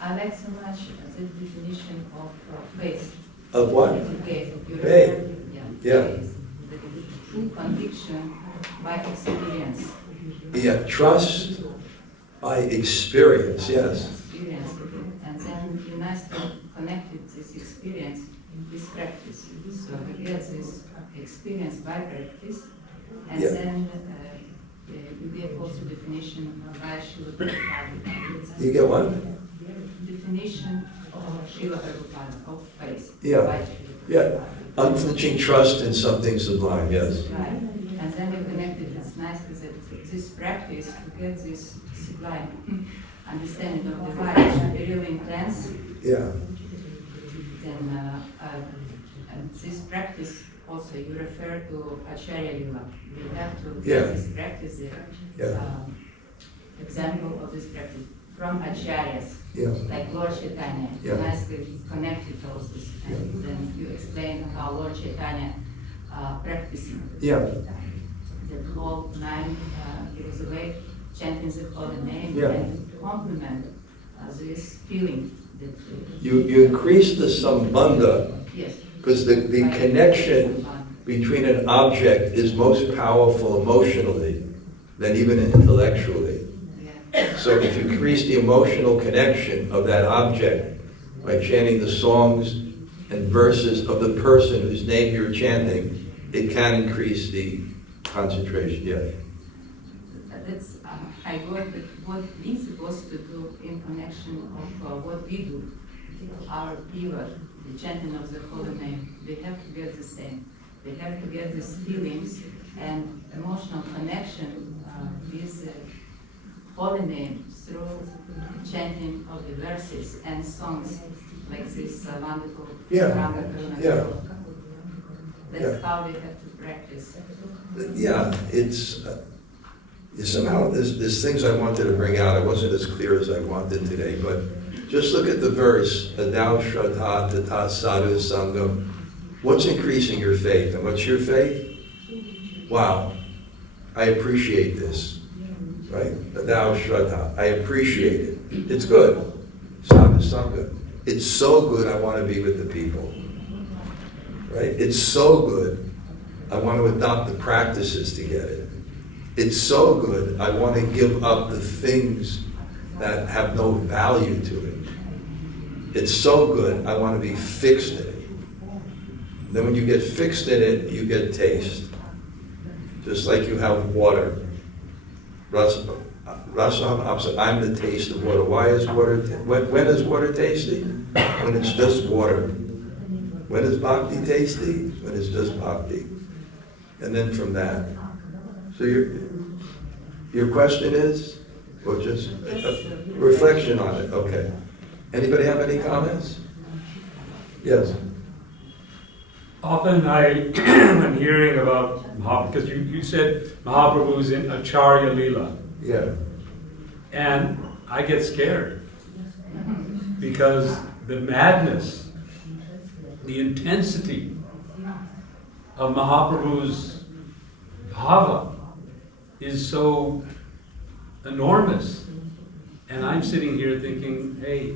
I like so much the definition of faith. Of what? Faith. Faith. Yeah. Faith. The true conviction by experience. Yeah, trust by experience, yes. Experience. And then you nicely connected this experience with practice. So you get this experience by practice, and Yeah. then you get also definition by Srila Prabhupada. You get what? Definition of Srila Prabhupada of faith. Yeah. By Yeah, unflinching trust in something sublime, yes. Right. And then you connect it, it's nice because this practice to get this sublime understanding of the life should be really intense. Yeah, Then and this practice also you refer to Acharya Lila. You have to Yeah. get this practice there. Yeah. Example of this practice from Acharyas, yeah, like Lord Chaitanya. Yeah. Nicely connected all this. And then you explain how Lord Chaitanya practicing. yeah, The whole nine, he was awake, chanting the holy name, Yeah. and complement this feeling that you increase the sambandha, yes, because the connection between an object is most powerful emotionally than even intellectually. yeah, So if you increase the emotional connection of that object by chanting the songs and verses of the person whose name you're chanting, it can increase the concentration, yeah. that's I got that what we supposed to do in connection of what we do, our pivot, the chanting of the holy name. They have to get the same. They have to get these feelings and emotional connection with the holy name through chanting of the verses and songs like this wonderful Yeah. Ranga Karuna. Yeah. That's Yeah. how we have to practice. Yeah, it's somehow there's things I wanted to bring out. I wasn't as clear as I wanted today, but Just look at the verse, Adao Shraddha Tata Sadhu Sangam. What's increasing your faith? And what's your faith? Wow, I appreciate this. Right? Adao Shraddha. I appreciate it. It's good. Sadhu Sangam. It's so good, I want to be with the people. Right? It's so good, I want to adopt the practices to get it. It's so good, I want to give up the things that have no value to it. It's so good, I want to be fixed in it. Then when you get fixed in it, you get taste. Just like you have water. Rasa, I'm the taste of water. Why is water, when is water tasty? When it's just water. When is bhakti tasty? When it's just bhakti. And then from that. So your question is? Or just reflection on it, okay. Anybody have any comments? Yes. Often I'm hearing about because you said Mahaprabhu's in Acharya Leela. Yeah. And I get scared because the madness, the intensity of Mahaprabhu's bhava is so enormous. And I'm sitting here thinking, hey,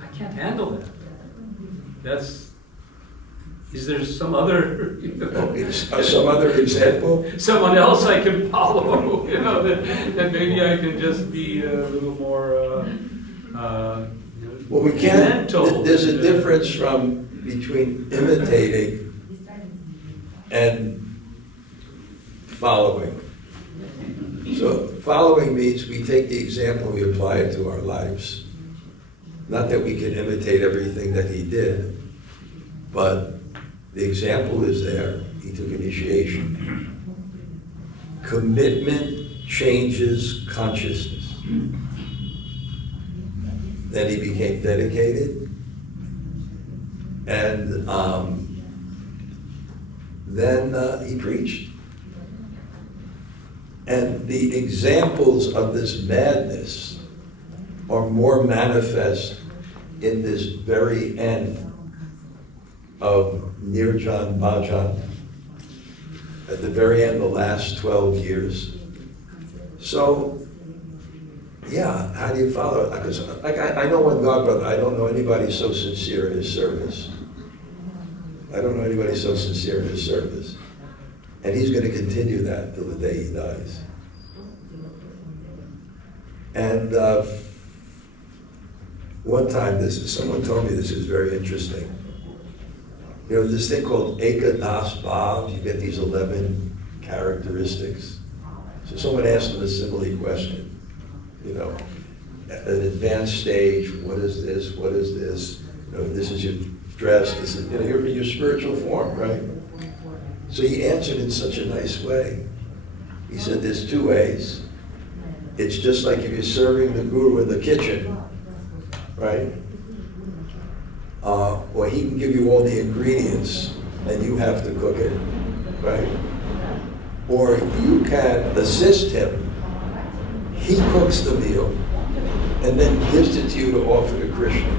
I can't handle that. Is there some other, Some other example? someone else I can follow, that maybe I can just be a little more, Well, we can't, mental. there's a difference between imitating and following. So following means we take the example, we apply it to our lives. Not that we can imitate everything that he did, but the example is there. He took initiation. Commitment changes consciousness. Then he became dedicated, and then he preached. And the examples of this madness are more manifest in this very end of Nirjan Bhajan, at the very end, the last 12 years. So, yeah, how do you follow it? Because I know one God brother, I don't know anybody so sincere in his service. I don't know anybody so sincere in his service. And he's going to continue that till the day he dies. And one time, someone told me this is very interesting. This thing called Ekadas Bhav, you get these 11 characteristics. So someone asked him a simile question. At an advanced stage, what is this? What is this? This is your dress, this is, your spiritual form, right? So he answered in such a nice way. He said, there's two ways. It's just like if you're serving the guru in the kitchen, right? Or he can give you all the ingredients and you have to cook it, right? Or you can assist him. He cooks the meal and then gives it to you to offer to Krishna.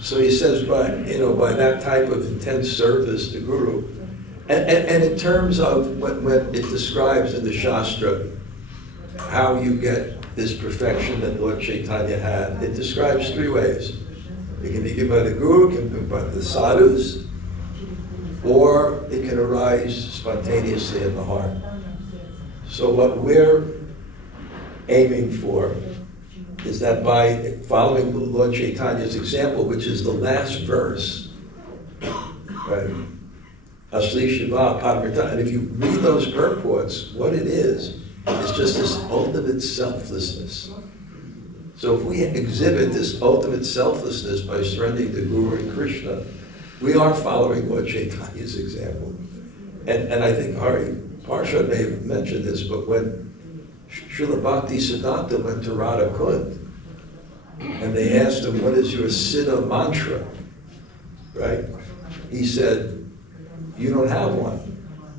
So he says, by that type of intense service to Guru, and in terms of when it describes in the shastra how you get this perfection that Lord Chaitanya had, it describes three ways. It can be given by the Guru, it can be by the sadhus, or it can arise spontaneously in the heart. So what we're aiming for is that by following Lord Chaitanya's example, which is the last verse, right? Asli Shiva Padamrita. And if you read those purports, what it is just this ultimate selflessness. So if we exhibit this ultimate selflessness by surrendering to Guru and Krishna, we are following Lord Chaitanya's example. And I think Hari Parshad may have mentioned this, but when Srila Bhakti Siddhanta went to Radha Kund, and they asked him, what is your Siddha mantra? Right? He said, you don't have one.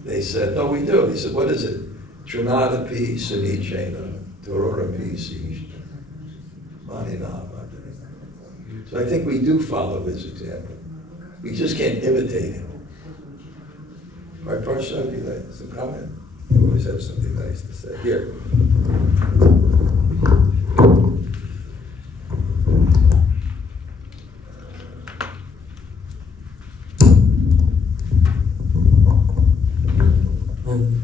They said, no, we do. He said, what is it? Trinadapi Sanichena, Tororapi Sihishna. Harinam. So I think we do follow his example. We just can't imitate him. Right, Parsha, do you like some comment? You always have something nice to say. Here.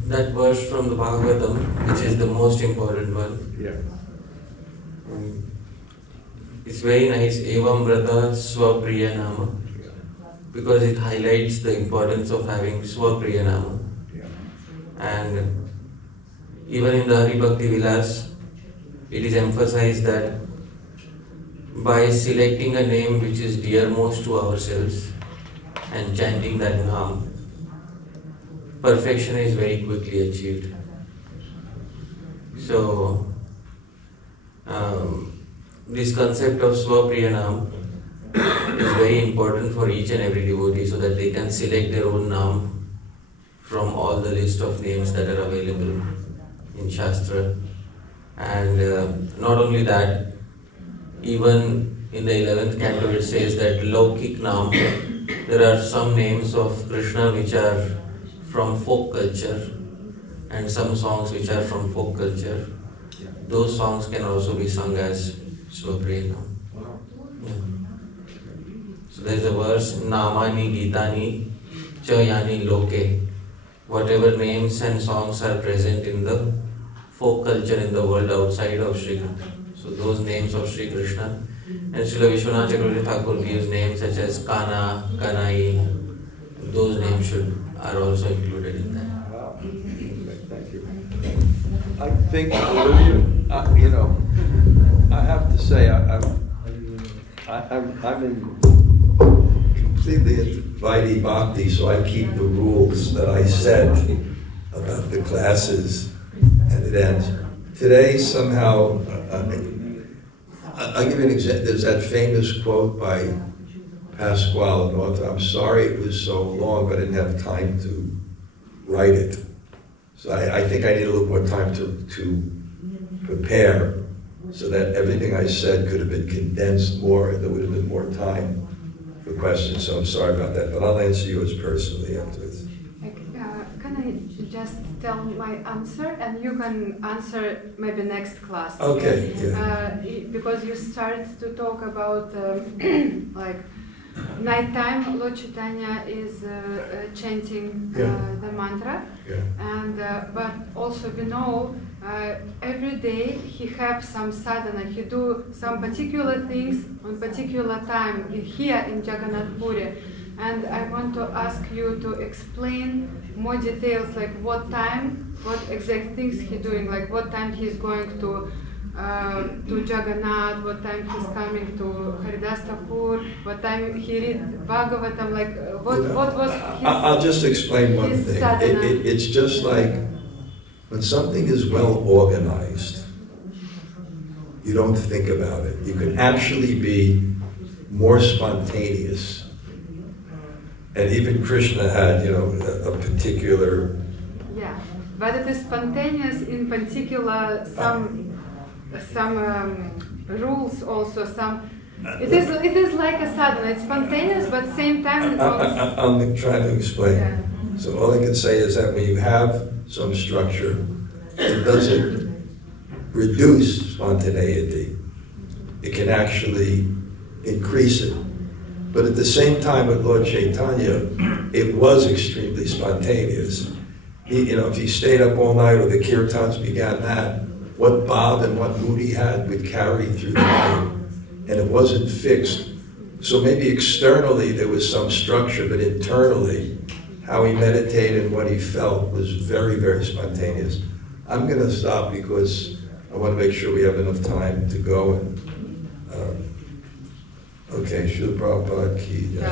That verse from the Bhagavatam, which is the most important one. Yeah. It's very nice, Evam Vrata Swapriya Nama, because it highlights the importance of having Swapriya Nama. Yeah. And even in the Hari Bhakti Vilas, it is emphasized that by selecting a name which is dearmost to ourselves and chanting that Naam, perfection is very quickly achieved. So, this concept of Swapriyanam is very important for each and every devotee so that they can select their own Naam from all the list of names that are available in shastra. And not only that, even in the 11th canto it says that Laukik Naam, there are some names of Krishna which are from folk culture and some songs which are from folk culture. Those songs can also be sung as Swapriyanam. Yeah. So there is a verse, Namani Gitani Chayani Loke. Whatever names and songs are present in the folk culture in the world outside of Sri Krishna. So those names of Sri Krishna. And Srila Vishwanath Chakravarti Thakur gives names such as Kana, Kanai. Those names are also included in that. Wow. Thank you. I think, I have to say, I'm in completely into Vaidhi Bhakti, so I keep the rules that I set about the classes, and it ends. Today, somehow, I'll give you an example. There's that famous quote by Pasquale and author. I'm sorry it was so long, but I didn't have time to write it. So I think I need a little more time to prepare so that everything I said could have been condensed more and there would have been more time for questions. So I'm sorry about that, but I'll answer yours personally afterwards. Can I just tell my answer and you can answer maybe next class? Okay, yeah. Because you started to talk about like nighttime, Lord Chaitanya is chanting the mantra, and but also we know every day he have some sadhana, he do some particular things on particular time here in Jagannath Puri, and I want to ask you to explain more details, like what time, what exact things he doing, like what time he's going to Jagannath, what time he's coming to Haridas Thakur, what time he read Bhagavatam, like what was his I'll just explain one thing. It's just like when something is well organized, you don't think about it. You can actually be more spontaneous. And even Krishna had, a particular... Yeah, but it is spontaneous in particular, some rules also, some... It is like a sadhana, it's spontaneous, but same time... I'm trying to explain. Yeah. So all I can say is that when you have some structure, it doesn't reduce spontaneity. It can actually increase it. But at the same time with Lord Chaitanya, it was extremely spontaneous. If he stayed up all night or the kirtans began that, what bhav and what mood he had would carry through the night. And it wasn't fixed. So maybe externally there was some structure, but internally, how he meditated and what he felt was very, very spontaneous. I'm going to stop because I want to make sure we have enough time to go. Okay, Srila Prabhupada ki jai.